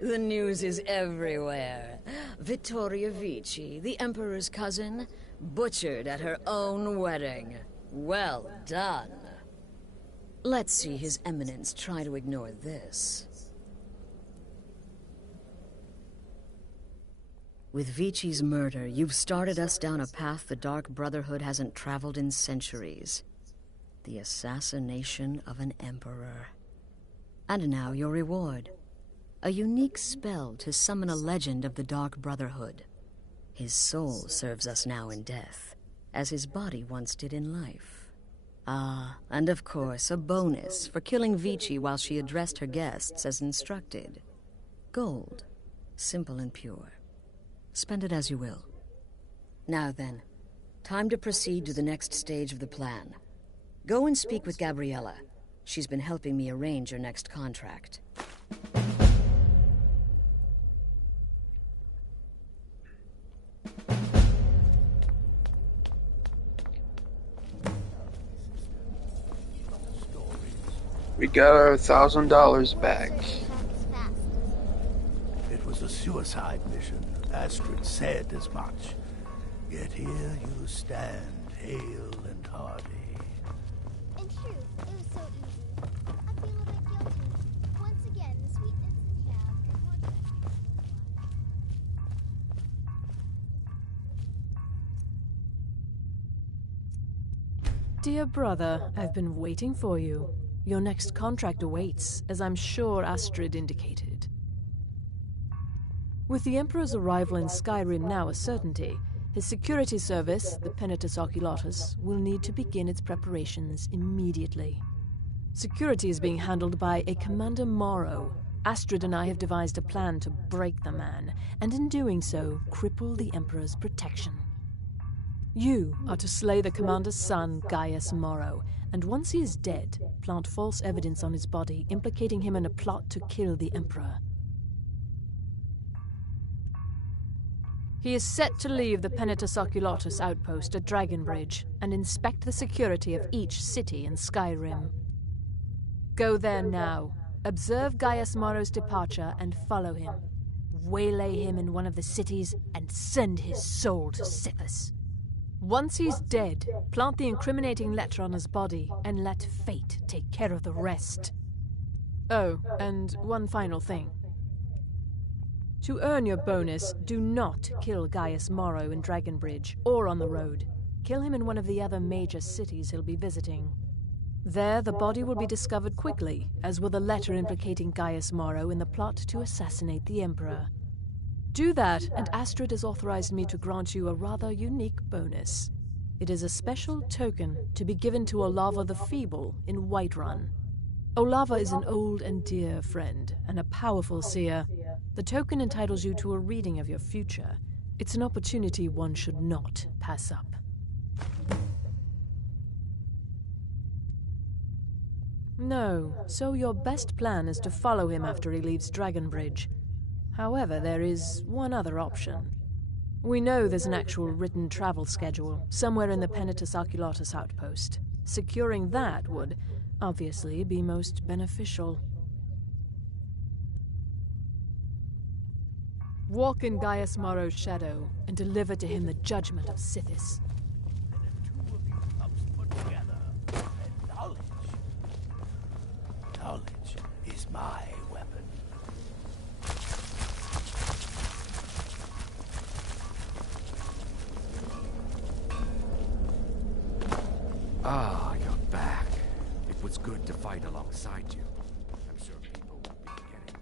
The news is everywhere. Vittoria Vici, the Emperor's cousin, butchered at her own wedding. Well done. Let's see His Eminence try to ignore this. With Vici's murder, you've started us down a path the Dark Brotherhood hasn't traveled in centuries. The assassination of an Emperor. And now your reward. A unique spell to summon a legend of the Dark Brotherhood. His soul serves us now in death, as his body once did in life. Ah, and of course, a bonus for killing Vici while she addressed her guests as instructed. Gold. Simple and pure. Spend it as you will. Now then, time to proceed to the next stage of the plan. Go and speak with Gabriella. She's been helping me arrange your next contract. We got our $1,000 back. It was a suicide mission. Astrid said as much. Yet here you stand, hale and hardy. In truth, it was so easy. I feel a bit guilty. Once again, the sweetness and jam is more precious than life. Dear brother, I've been waiting for you. Your next contract awaits, as I'm sure Astrid indicated. With the Emperor's arrival in Skyrim now a certainty, his security service, the Penitus Oculatus, will need to begin its preparations immediately. Security is being handled by a Commander Morrow. Astrid and I have devised a plan to break the man, and in doing so, cripple the Emperor's protection. You are to slay the Commander's son, Gaius Morrow, and once he is dead, plant false evidence on his body, implicating him in a plot to kill the Emperor. He is set to leave the Penitus Oculatus outpost at Dragonbridge and inspect the security of each city in Skyrim. Go there now, observe Gaius Morrow's departure and follow him. Waylay him in one of the cities and send his soul to Sithis. Once he's dead, plant the incriminating letter on his body and let fate take care of the rest. Oh, and one final thing. To earn your bonus, do not kill Gaius Morrow in Dragonbridge or on the road. Kill him in one of the other major cities he'll be visiting. There, the body will be discovered quickly, as will the letter implicating Gaius Morrow in the plot to assassinate the Emperor. Do that, and Astrid has authorized me to grant you a rather unique bonus. It is a special token to be given to Olava the Feeble in Whiterun. Olava is an old and dear friend, and a powerful seer. The token entitles you to a reading of your future. It's an opportunity one should not pass up. No, so your best plan is to follow him after he leaves Dragonbridge. However, there is one other option. We know there's an actual written travel schedule, somewhere in the Penitus Oculatus outpost. Securing that would, obviously, be most beneficial. Walk in Gaius Morrow's shadow, and deliver to him the judgment of Sithis. Knowledge is my weapon. Ah, you're back. It was good to fight alongside you. I'm sure people won't be forgetting.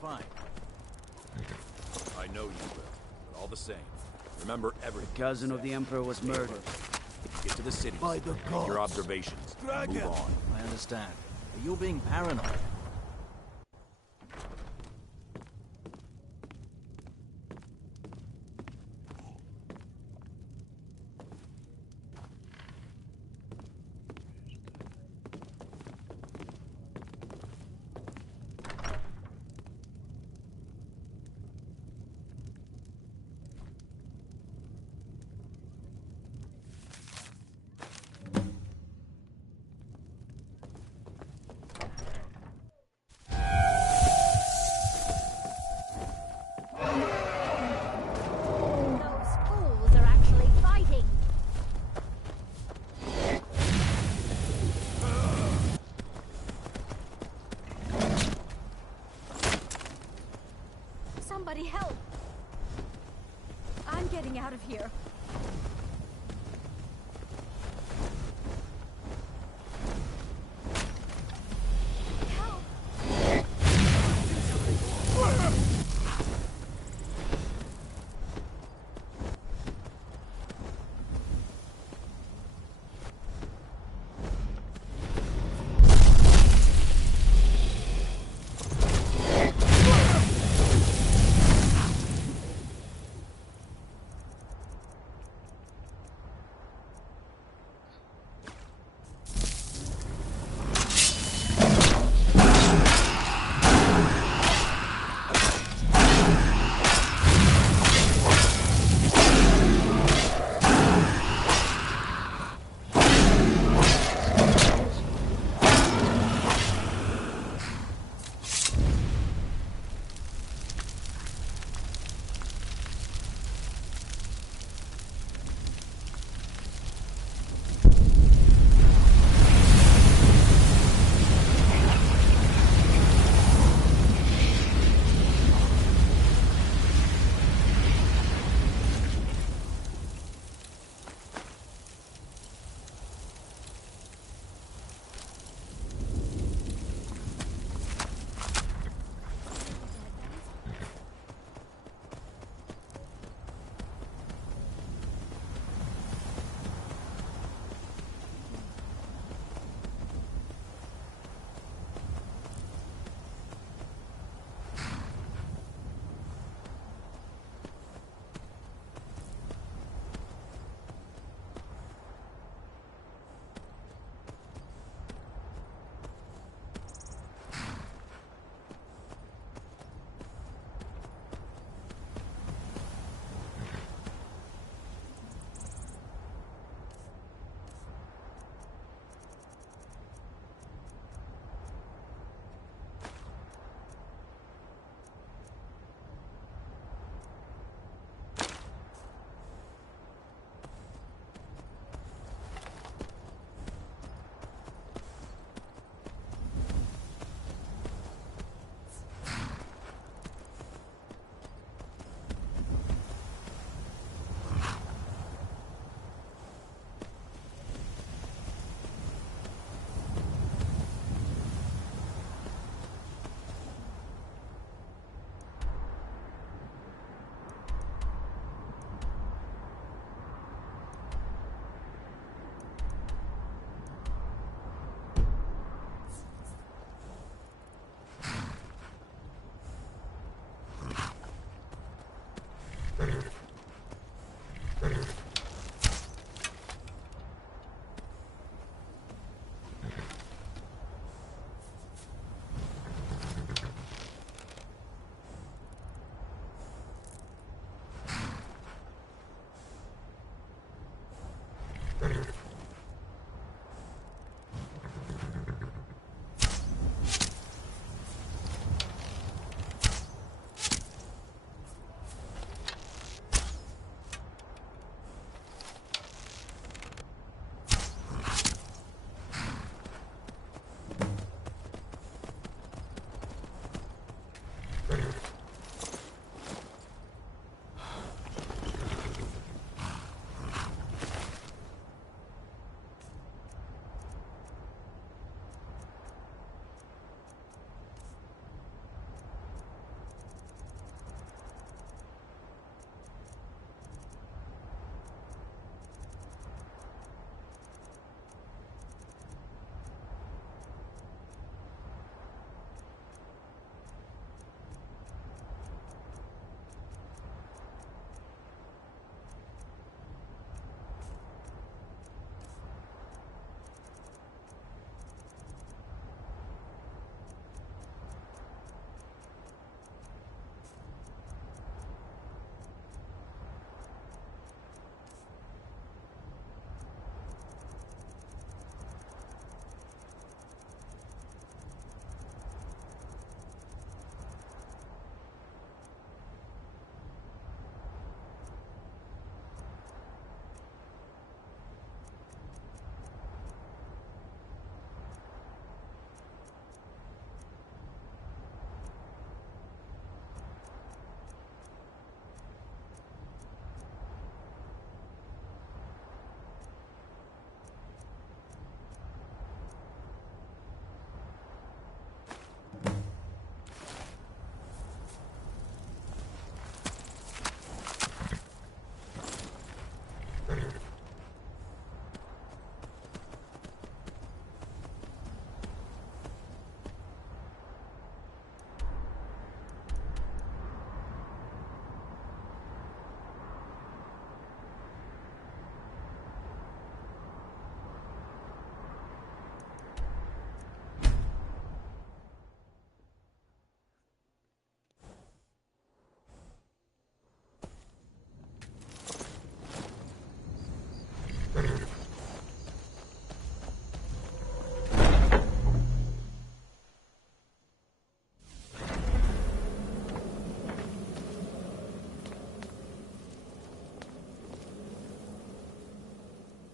Fine. I know you will, but all the same, remember everything. The cousin of the Emperor was murdered. Get to the cities, By the make gods. your observations, and Dragon. move on. I understand. But you're being paranoid. Somebody help! I'm getting out of here. Help!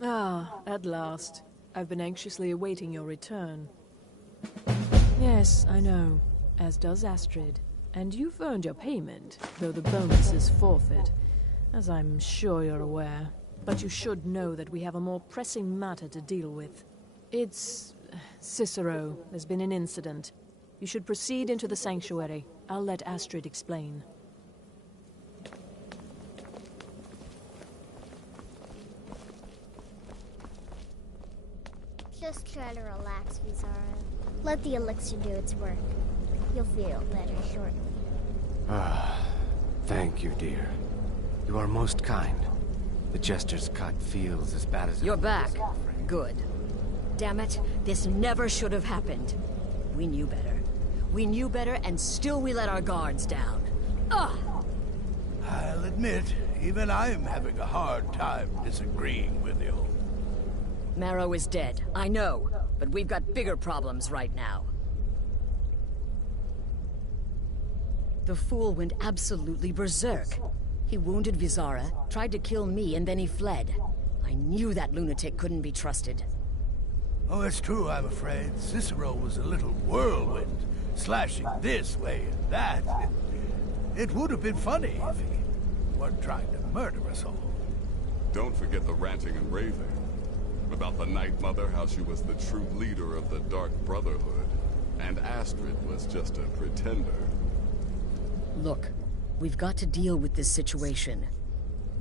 Ah, at last. I've been anxiously awaiting your return. Yes, I know. As does Astrid. And you've earned your payment, though the bonus is forfeit, as I'm sure you're aware. But you should know that we have a more pressing matter to deal with. It's... Cicero. There's been an incident. You should proceed into the sanctuary. I'll let Astrid explain. Just try to relax, Vizara. Let the elixir do its work. You'll feel better shortly. Ah, thank you, dear. You are most kind. The jester's cut feels as bad as... You're back. Good. Damn it, this never should have happened. We knew better. We knew better, and still we let our guards down. Ugh! I'll admit, even I'm having a hard time disagreeing with you. Marrow is dead, I know, but we've got bigger problems right now. The fool went absolutely berserk. He wounded Vizara, tried to kill me, and then he fled. I knew that lunatic couldn't be trusted. Oh, it's true, I'm afraid. Cicero was a little whirlwind, slashing this way and that. It would have been funny if he weren't trying to murder us all. Don't forget the ranting and raving. About the Night Mother, how she was the true leader of the Dark Brotherhood, and Astrid was just a pretender. Look, we've got to deal with this situation.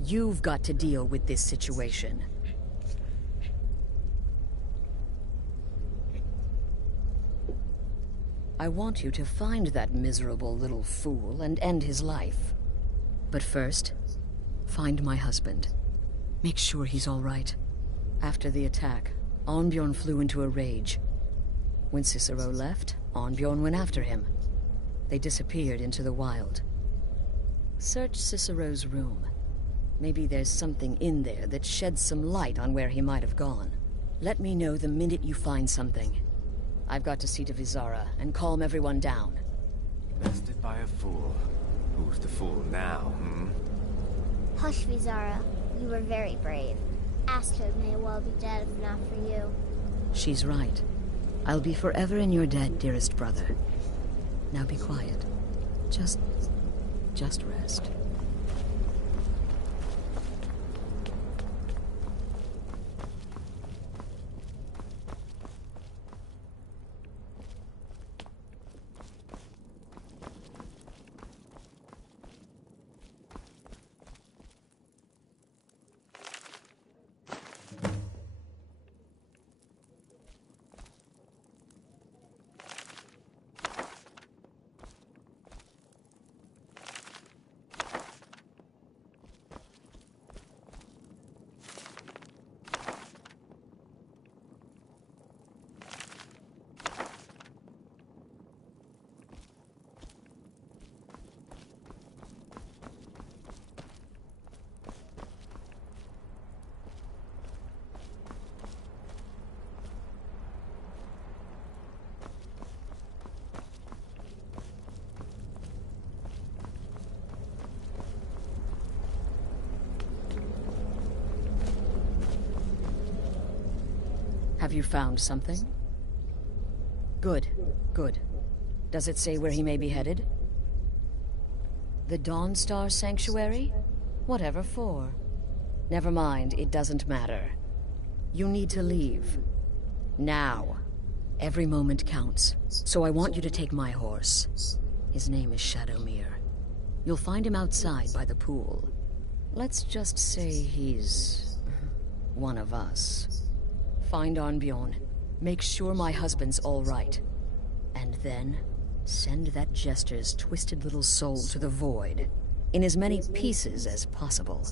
You've got to deal with this situation. I want you to find that miserable little fool and end his life. But first, find my husband. Make sure he's all right. After the attack, Arnbjorn flew into a rage. When Cicero left, Arnbjorn went after him. They disappeared into the wild. Search Cicero's room. Maybe there's something in there that sheds some light on where he might have gone. Let me know the minute you find something. I've got to see to Vizara and calm everyone down. Bested by a fool. Who's the fool now, Hush, Vizara. You were very brave. Astrid may well be dead if not for you. She's right. I'll be forever in your debt, dearest brother. Now be quiet. Just rest. Have you found something? Good, good. Does it say where he may be headed? The Dawnstar Sanctuary? Whatever for. Never mind, it doesn't matter. You need to leave. Now. Every moment counts, so I want you to take my horse. His name is Shadowmere. You'll find him outside by the pool. Let's just say he's one of us. Find Arnbjorn. Make sure my husband's all right. And then, send that Jester's twisted little soul to the void, in as many pieces as possible.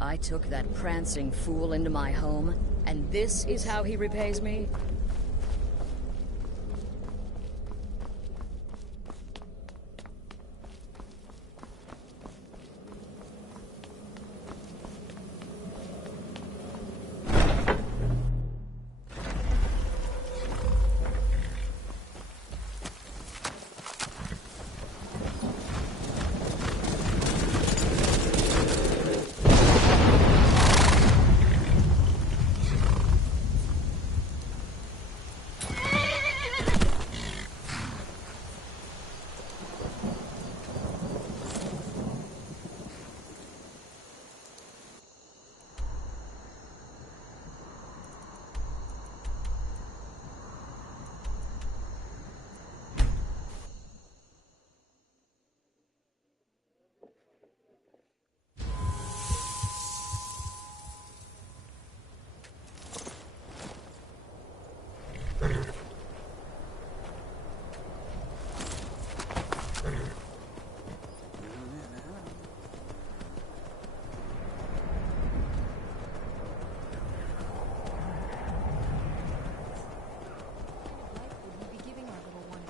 I took that prancing fool into my home, and this is how he repays me?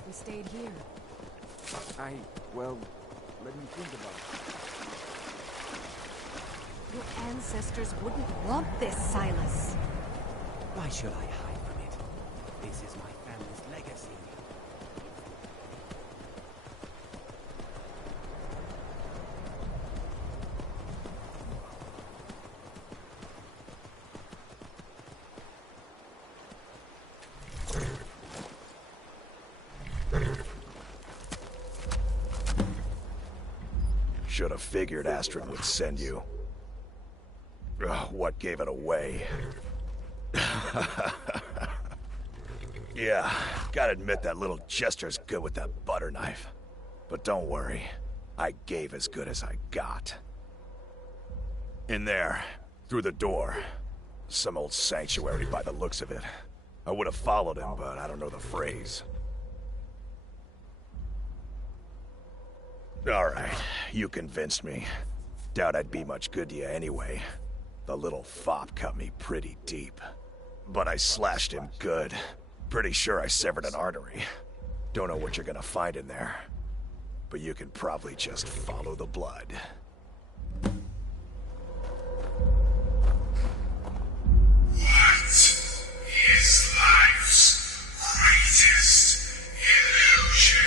Stayed here. Well, let me think about it. Your ancestors wouldn't want this, Silas. Why should I hide from it? This is my family's legacy. Should have figured Astrid would send you. Ugh, what gave it away? Yeah, gotta admit that little Jester's good with that butter knife. But don't worry, I gave as good as I got. In there, through the door. Some old sanctuary by the looks of it. I would have followed him, but I don't know the phrase. Alright, you convinced me. Doubt I'd be much good to you anyway. The little fop cut me pretty deep. But I slashed him good. Pretty sure I severed an artery. Don't know what you're gonna find in there. But you can probably just follow the blood. What is life's greatest illusion?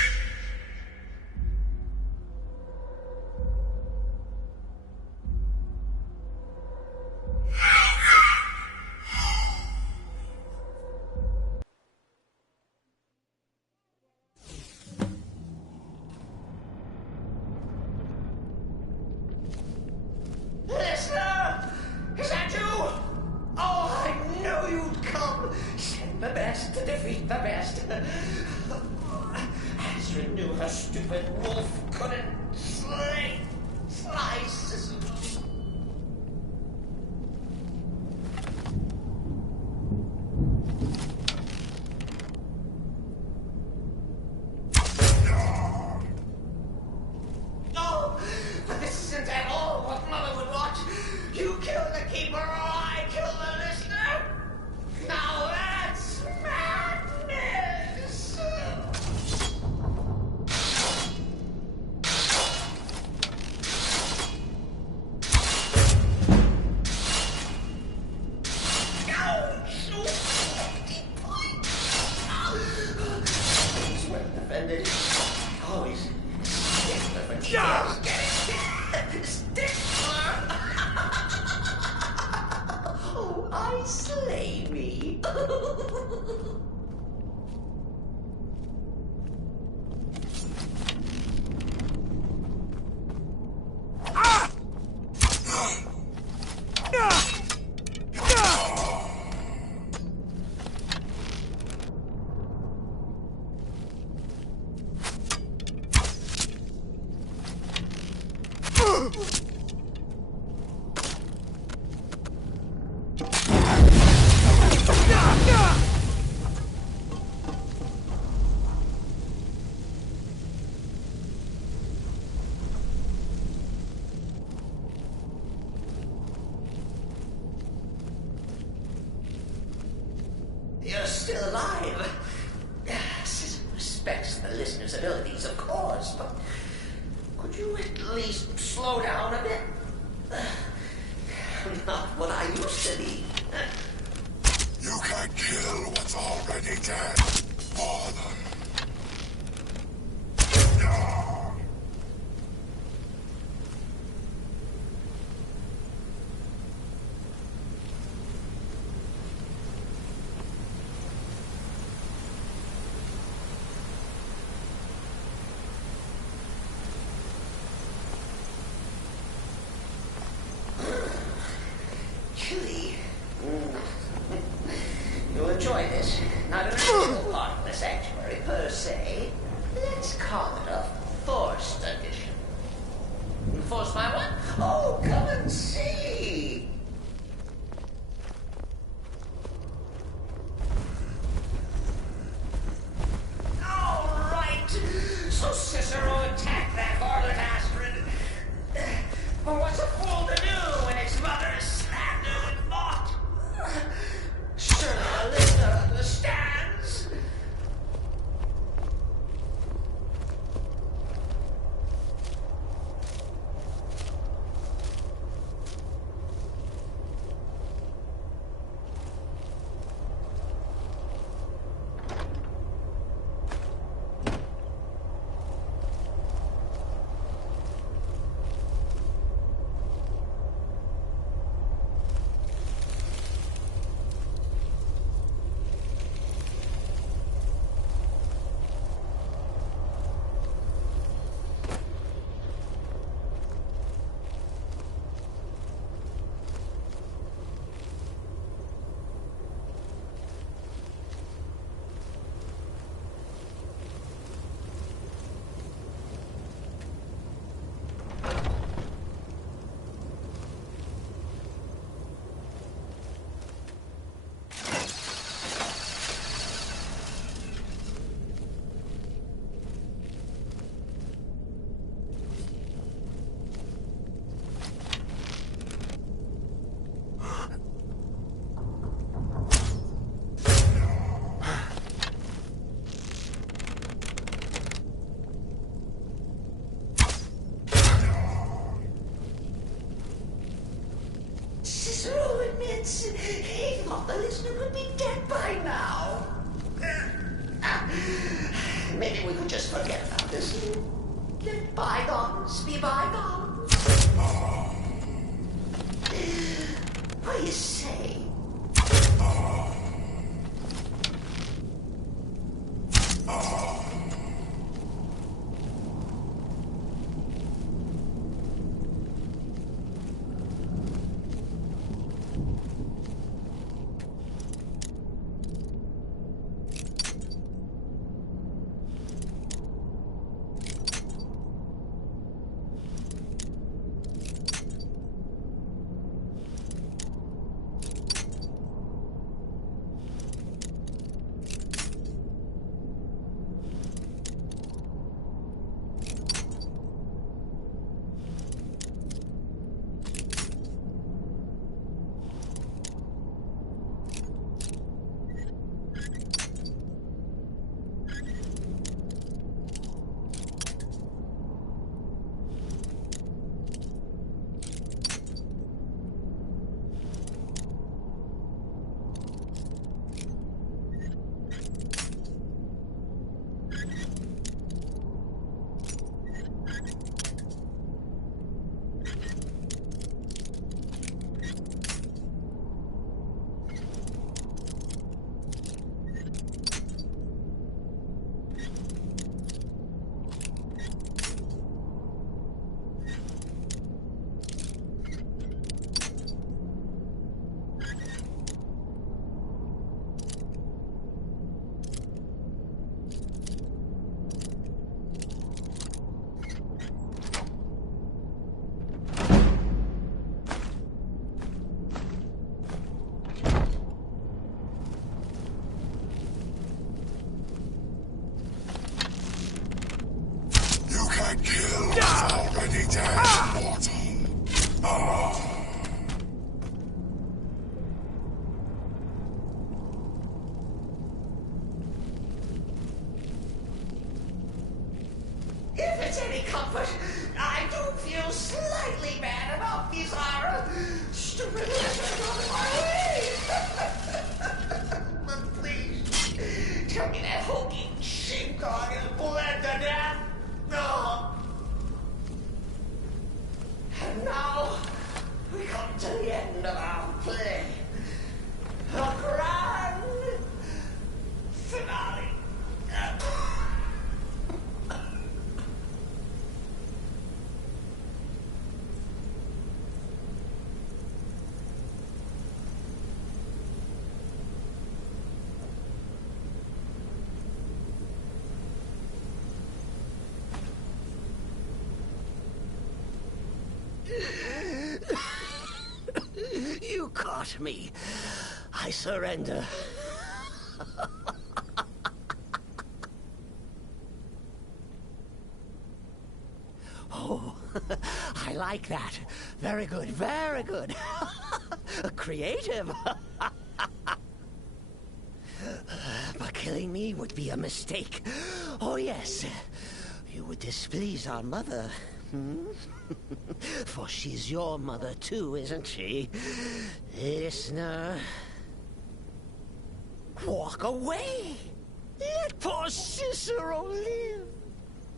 Listener! Is that you? Oh, I knew you'd come! Send the best to defeat the best. Astrid knew her stupid wolf couldn't slice. No, but this isn't at all what Mother would want. You kill the keeper or I kill the listener. Now that's madness. It's well defended. Always. Stickler! Oh, I slay me. You're still alive. Citizen respects the listener's abilities, of course, but could you at least slow down a bit? Not what I used to be. You can't kill what's already dead, Father. Chilly. You'll enjoy this. Not an actual part of the sanctuary per se. Let's call it a forced addition. Forced by what? Oh, come and see. All right. So Cicero attacked that harlot Astrid. But what's a fool to do when his mother is slandered and mocked? Surely the listener understands. can't kill what's already dead, mortal. Ah. If it's any comfort, I do feel slightly bad about these stupid lizards on my way. But please, tell me that hulking sheepdog is bled to death. No. And now, we come to the end of our play. The grand finale. You caught me. I surrender. Oh, I like that. Very good, very good. Creative. But killing me would be a mistake. Oh, yes. You would displease our mother. Hmm? For she's your mother too, isn't she? Listener. Walk away! Let poor Cicero live!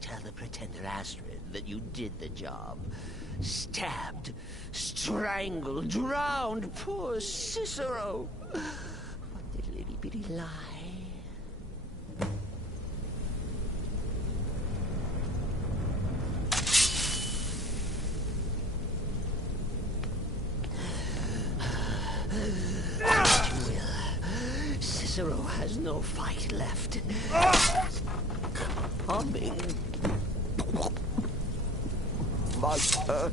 Tell the pretender Astrid that you did the job. Stabbed, strangled, drowned poor Cicero. What a little bitty lie. Cicero has no fight left. Coming. Mother.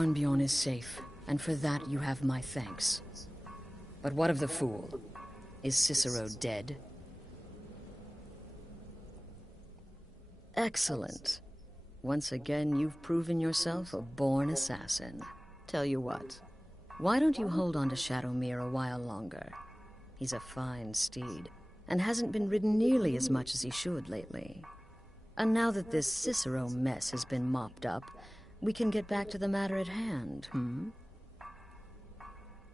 Arnbjorn is safe, and for that you have my thanks. But what of the fool? Is Cicero dead? Excellent. Once again, you've proven yourself a born assassin. Tell you what, why don't you hold on to Shadowmere a while longer? He's a fine steed, and hasn't been ridden nearly as much as he should lately. And now that this Cicero mess has been mopped up, we can get back to the matter at hand,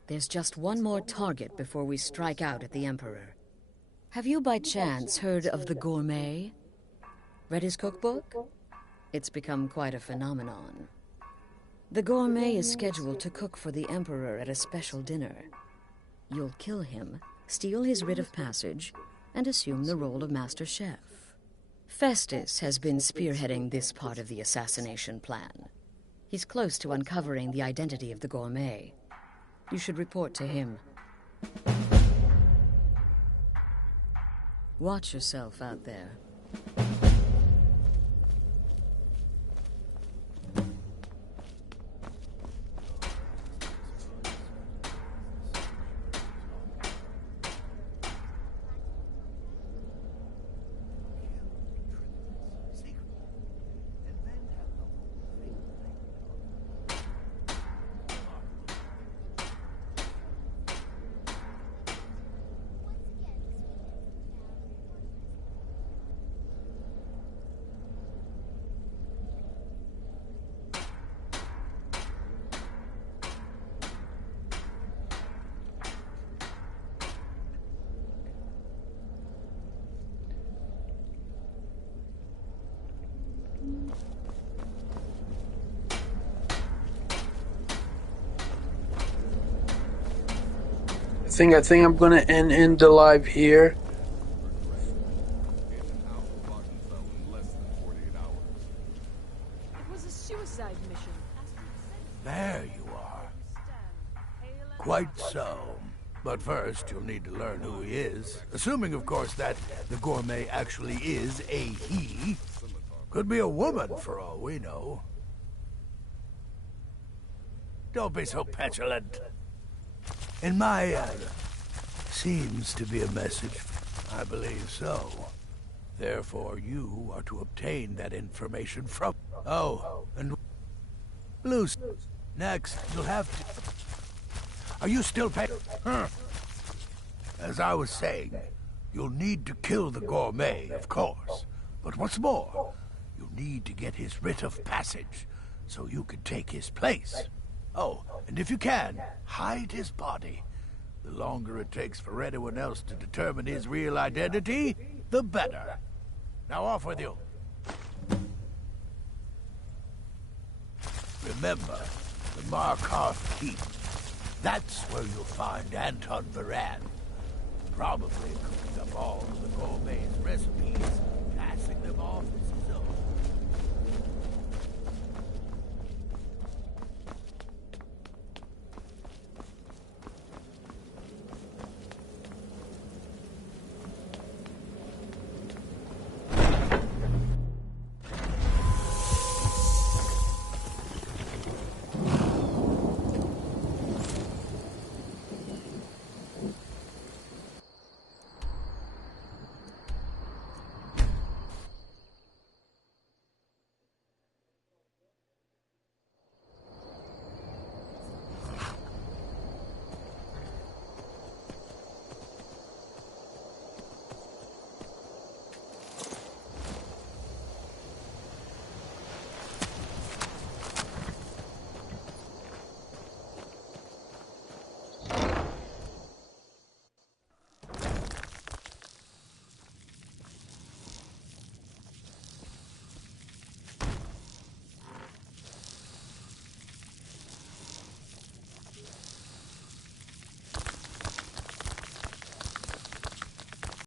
There's just one more target before we strike out at the Emperor. Have you by chance heard of the Gourmet? Read his cookbook? It's become quite a phenomenon. The Gourmet is scheduled to cook for the Emperor at a special dinner. You'll kill him, steal his writ of passage, and assume the role of Master Chef. Festus has been spearheading this part of the assassination plan. He's close to uncovering the identity of the Gourmet. You should report to him. Watch yourself out there. I think I'm gonna end the live here. It was a suicide mission. There you are. Quite so. But first, you'll need to learn who he is. Assuming, of course, that the Gourmet actually is a he. Could be a woman, for all we know. Don't be so petulant. In my, seems to be a message. I believe so. Therefore, you are to obtain that information from... Oh, and... Luce, next, you'll have to... Are you still paying? As I was saying, you'll need to kill the Gourmet, of course. But what's more, you'll need to get his writ of passage, so you can take his place. Oh, and if you can, hide his body. The longer it takes for anyone else to determine his real identity, the better. Now off with you. Remember, the Markarth Keep. That's where you'll find Anton Varan. Probably cooking up all of the Gourmet's recipes, passing them off